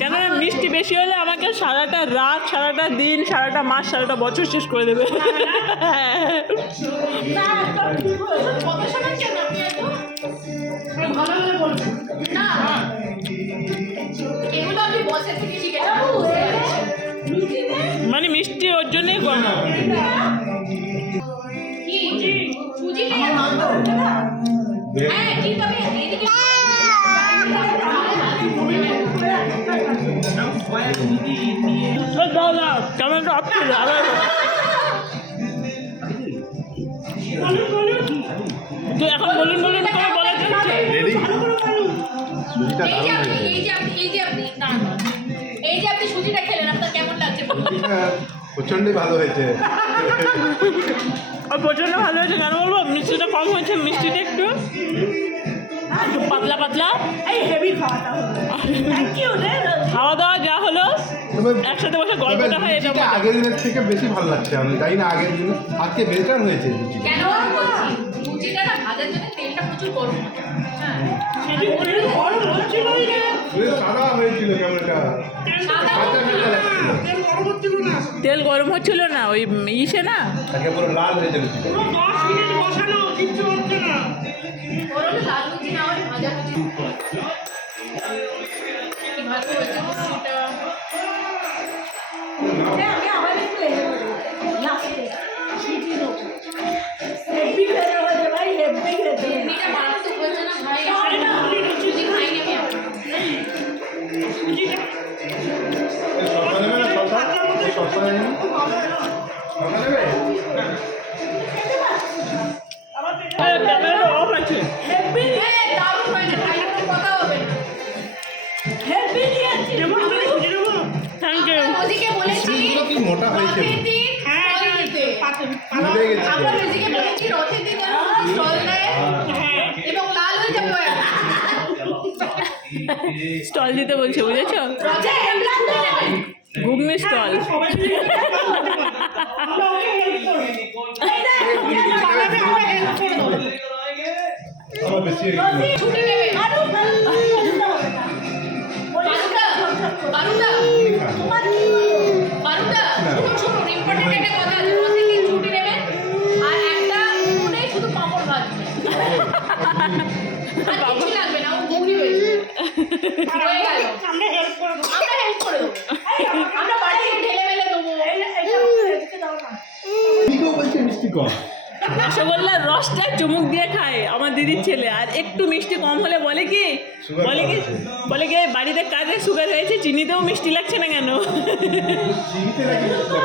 কেননা মিষ্টি বেশি হলে আমাকে সারাটা রাত, সারাটা দিন, সারাটা মাস, সারাটা বছর শেষ করে দেবে। না একদম ঠিক হয়েছে কত সময় কেন আপনি এত ভালো ভালো বলবেন না, এগুলো আপনি বসে থেকে শিখেছেন। লুচি নে মানে মিষ্টি ওর জন্যই কম। কি সুজি নিয়ে হ্যাঁ ঠিক আছে এইদিকে দাও দাও ক্যামেরাটা অফ করে দাও। আবার তো এখন বলুন বলুন করে বলা যাচ্ছে। রেডি? লুচিটা এই যে দারুণ আপনি হয়েছে। এই যে আপনি সুজিটা খেলেন, আপনার কেমন লাগছে বলুন? লুচিটা প্রচণ্ডই ভালো হয়েছে। আর প্রচণ্ড ভালো হয়েছে কেন বলবো, মিষ্টিটা কম হয়েছে, মিষ্টিটা একটু পাতলা পাতলা। এই হেভি খাওয়াটা হলো থ্যাংক ইউ রে খাওয়া দাওয়া যা হলো তবে একসাথে বসে তবে গল্পটা হয়, এটা লুচিটা আগের দিনের থেকে বেশি ভালো লাগছে। আমি জানি না আগের দিন আজকে বেটার হয়েছে লুচিটা। কেন বলছি সুজিটা না ভাজার জন্য তেলটা প্রচুর গরম হয়। হ্যাঁ বেশ সাদা হয়েছিল কেমনটা, সাদা কাঁচা কাঁচা লাগছিল। তেল গরম হচ্ছিল না ওই ইসে না। একেবারে লাল হয়েছে লুচিটা। 10 মিনিট বসানো কিচ্ছু হচ্ছে না। গরম লাল লুচি না হয় ভাজা লুচি কি ভালো হয়েছে লুচিটা। আমি আবার একটু এসে লাস্টে সিটি লোক হেভি হয়েছে ভাই হেভি হয়েছে ঘুগনিটা মারাত্মক হয়েছে না ভাই, সুজি খাইনি আমি এখন। শসা নেবে না? শসা নেবে না? শসা নেবে? ক্যামেরাটা অফ আছে। হেভি হ্যাঁ দারুণ হয়েছে ভাই, কোনো কথা হবে না। হেভি দিয়েছি থ্যাংক ইউ। রোজিকে বলেছি সুজিগুলো কি মোটা হয়েছে? রথের দিন স্টল দিতে। ভুলে গেছি। আমরা রোজিকে বলেছি রথের দিন যেন স্টল দেয় এবং লাল হয়ে যাবে ওরা। স্টল দিতে বলছে, বুঝেছ? ঘুগনি স্টল। আমার বেশি হয়ে গেছে। ছুটি নেবে বারুদা শুনুন ইম্পর্টেন্ট একটা কথা আছে, 10 দিন ছুটি নেবেন আর একটা উনুনে শুধু পাঁপড় ভাজবে, আর কিছু লাগবে না, ও গৌরী হয়েছে হয়ে গেল। আমরা হেল্প করে দেবো, আমরা বাড়ি ঢেলে মেলে দেবো। মিষ্টিও বলছে মিষ্টি কম। রসগোল্লার রসটা চুমুক দিয়ে খায় আমার দিদির ছেলে, আর একটু মিষ্টি কম হলে বলে কি বাড়িতে কাজে সুগার হয়েছে, চিনিতেও মিষ্টি লাগছে না কেন? চিনিতে নাকি মিষ্টি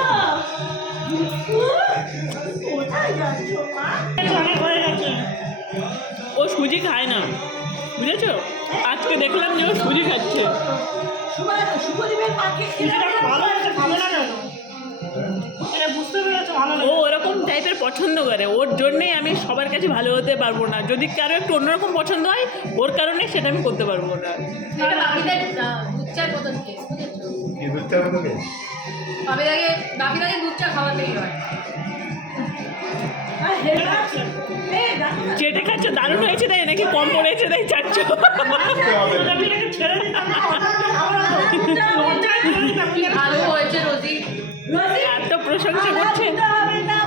লাগছে? ও সুজি খায় না, বুঝেছো? আজকে দেখলাম যে ও সুজি খাচ্ছে। ও ওরকম টাইপের পছন্দ করে, ওর জন্যেই আমি সবার কাছে ভালো হতে পারবো না। যদি কারো একটু অন্যরকম পছন্দ হয় ওর কারণে সেটা আমি করতে পারবো না। এটা বাপিদার দুধ চার বোতল কেস, বুঝেছো? কি দুধ চার মতো খেয়ে? বাপিদাকে দুধ চা খাওয়াতেই হয়। চেটে খাচ্ছ, দারুণ হয়েছে তাই নাকি কম পড়েছে তাই চাচ্ছ? ভালো হয়েছে রোজি, এত প্রশংসা করছে। খাবে এটা?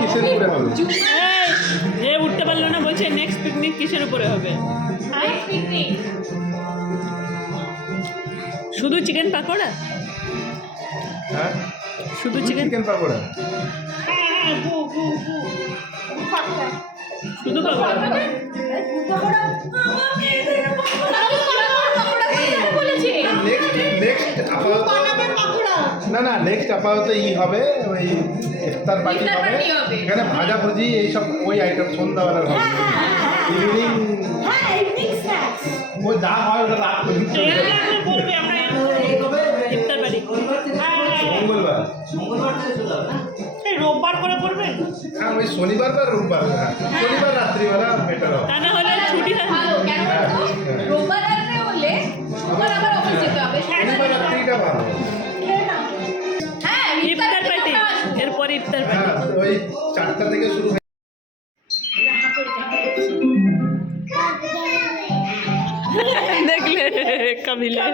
কিসের উপরে হবে? এ উঠতে পারলো না, বলছে নেক্সট পিকনিক কিসের উপরে হবে? পিকনিক শুধু চিকেন পাকোড়া? হ্যাঁ, শুধু চিকেন পাকোড়া। শুধু পাকোড়া? নেক্সট আপাতত হবে ওই ইফতার পার্টি হবে, এখানে ভাজাভুজি এইসব ওই আইটেম সন্ধ্যাবেলার হবে। ইভিনিং ও যা হয় ওটা রাত পর্যন্ত করবে, আমরা ইফতার বাড়ি মঙ্গলবার রোববার করে করবেন? হ্যাঁ, ওই শনিবার বা রোববার। শনিবার রাত্রিবেলা বেটার হবে। তা না হলে ছুটি থাকে। ভালো, কেন বলতো? রোববার রাত্রে হলে সোমবার আবার অফিস যেতে হবে। শনিবার রাত্রিটা ভালো। হ্যাঁ, ইফতার পার্টি, এরপরে ইফতার পার্টি। হ্যাঁ, ওই 4টা থেকে শুরু হয়। দেখলে কাবিলা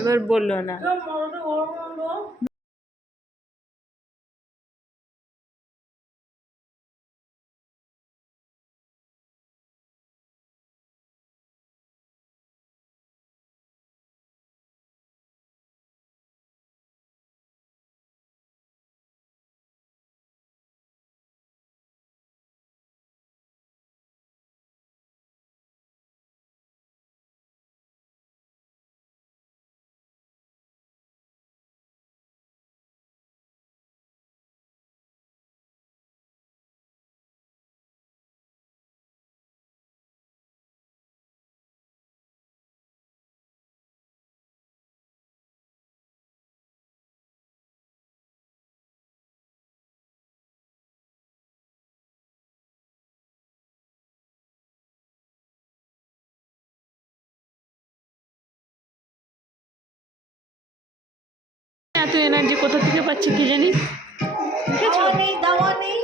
এবার বললো না। এত এনার্জি কোথা থেকে পাচ্ছি কি জানি। দাওয়া নেই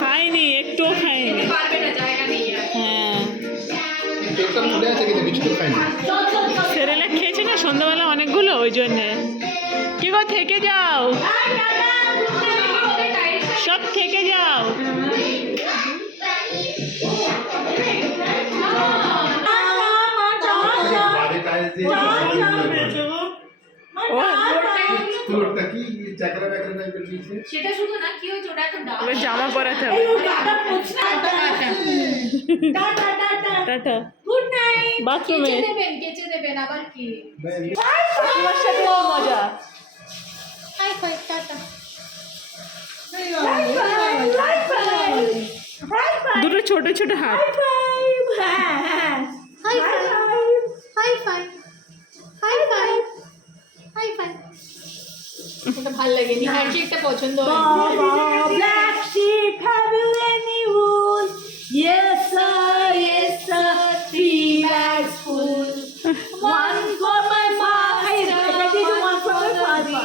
খাইনি, একটুও খাইনি। পারবে না, জায়গা নেই আর। হ্যাঁ, টোটাল মনে আছে কিন্তু বিস্কুট খাইনি। সেরেলাক খেয়েছে না সন্ধ্যাবেলা অনেকগুলো, ওই জন্যে। কি গো, থেকে যাও, সব থেকে যাও। বাড়ি টাইলস দিয়ে ফ্লোরটা কি চাকরা বাকরা টাইপের দিয়েছে। সেটা শুধু না, কি হয়েছে ওটা এত ডার্ক। এবার জামা পরাতে হবে। টাটা। গুড নাইট বাথরুমে কেচে দেবেন আবার কি। তোমার সাথে খুব মজা। High five, tata. Bye bye দুটো ছোট ছোট হাত। হ্যাঁ হ্যাঁ high five high five high five high five. ওটা ভালো লাগেনি, হ্যান্ডশেকটা পছন্দ হয়। Black sheep, have you any wool? Yes sir, yes sir, 3 bags full. One for my master, one for my father,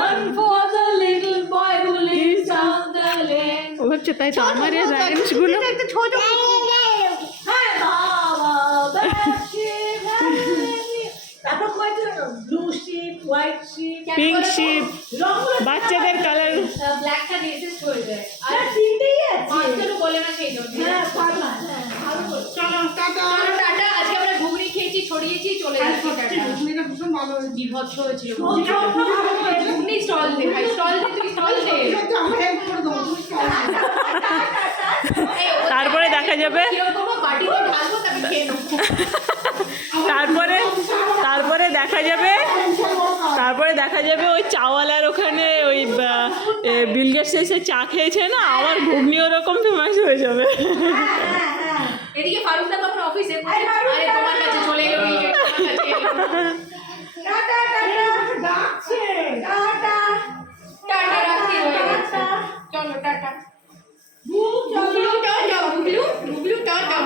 one for the little boy who lives on the lane. ও হচ্ছে তাই তো আমার এই রাইমসগুলো একটা ছোট Hey Baba, black sheep, have you any? তারপর কয়টা blue sheep, white sheep, pink sheep, রংগুলো বাচ্চাদের কালার। ব্ল্যাকটা রেসিস্ট হয়ে যায় আর আর তিনটেই আছে। মাস্টারও বলে না সেই জন্য। হ্যাঁ পারবা, হ্যাঁ ভালো করে। চলো টাটা। চলো টাটা, আজকে আমরা ঘুগনি খেয়েছি, ছড়িয়েছি, চলে যাচ্ছি টাটা। ঘুগনিটা ভীষণ ভালো হয়েছে। বিভৎস হয়েছিল ভালো হয়েছে। ঘুগনি। স্টল দে ভাই, স্টল দে, তুই স্টল দে। সত্যি আমরা হেল্প করে দেবো, তুমি চলো। এই, ও তারপরে দেখা যাবে। কিরকম বাটিতে ঢালবো তারপরে খেয়ে নেবো। তারপরে দেখা যাবে ওই চাওয়ালার ওখানে ওই বিল গেটস এসে চা খেয়েছে না, আমার ঘুগনি ওরকম ফেমাস হয়ে যাবে। এদিকে ফারুকদা তখন অফিসে, আরে তোমার কাছে চলে এলো বিল গেটস, তোমার কাছে এলো। টাটা টাটা ডাকছে টাটা টাটা রাখতে হয়ে গেছে। চলো টাটা। গুগলু টাটা, গুগলু টাটা।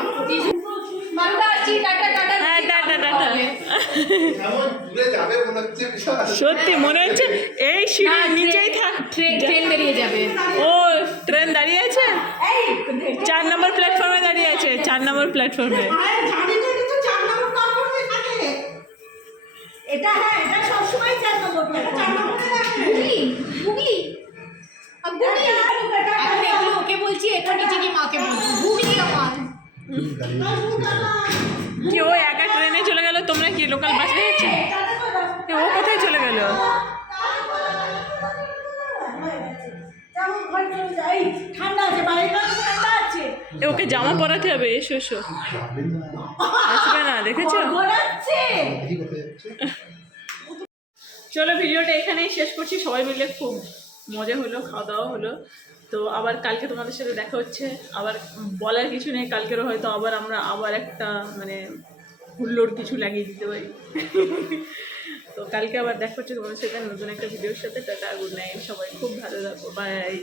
মালদা আছি, টাটা টাটা। হ্যাঁ, টাটা, টাটা। এমন দূরে যাবে মনে হচ্ছে বিশাল। সত্যি মনে হচ্ছে এই সিঁড়ির নিচেই থাক। ট্রেন বেরিয়ে যাবে। ও ট্রেন দাঁড়িয়ে আছে, 4 নম্বর প্ল্যাটফর্মে দাঁড়িয়ে আছে, 4 নম্বর প্ল্যাটফর্মে। আরে জানি না, এটা তো 4 নম্বর প্ল্যাটফর্মে থাকে। এটা হ্যাঁ, এটা সবসময় 4 নম্বর প্ল্যাটফর্মে থাকে। গুগলি গুগলি এখন এগুলো ওকে বলছি, এটা নিচে গিয়ে মাকে বলছি গুগলি আমার। কি ও একা ট্রেনে চলে গেল, তোমরা কি লোকাল বাসে যাচ্ছ? ও কোথায় চলে গেল? যেমন ঘর চলে যাই, ঠান্ডা আছে বাইরে, ঠান্ডা আছে। ওকে জামা পরাতে হবে। এসো এসো, আসবে না, দেখেছো? ঘোরাচ্ছে। চলো ভিডিওটা এখানেই শেষ করছি। সবাই মিলে খুব মজা হলো, খাওয়া দাওয়া হলো। তো আবার কালকে তোমাদের সাথে দেখা হচ্ছে। আবার বলার কিছু নেই, কালকেরও হয়তো আবার একটা মানে হুল্লোড় কিছু লাগিয়ে দিতে পারি। তো কালকে আবার দেখা হচ্ছে তোমাদের সাথে নতুন একটা ভিডিওর সাথে। টাটা, গুড নাইট, সবাই খুব ভালো থাকো, বাই।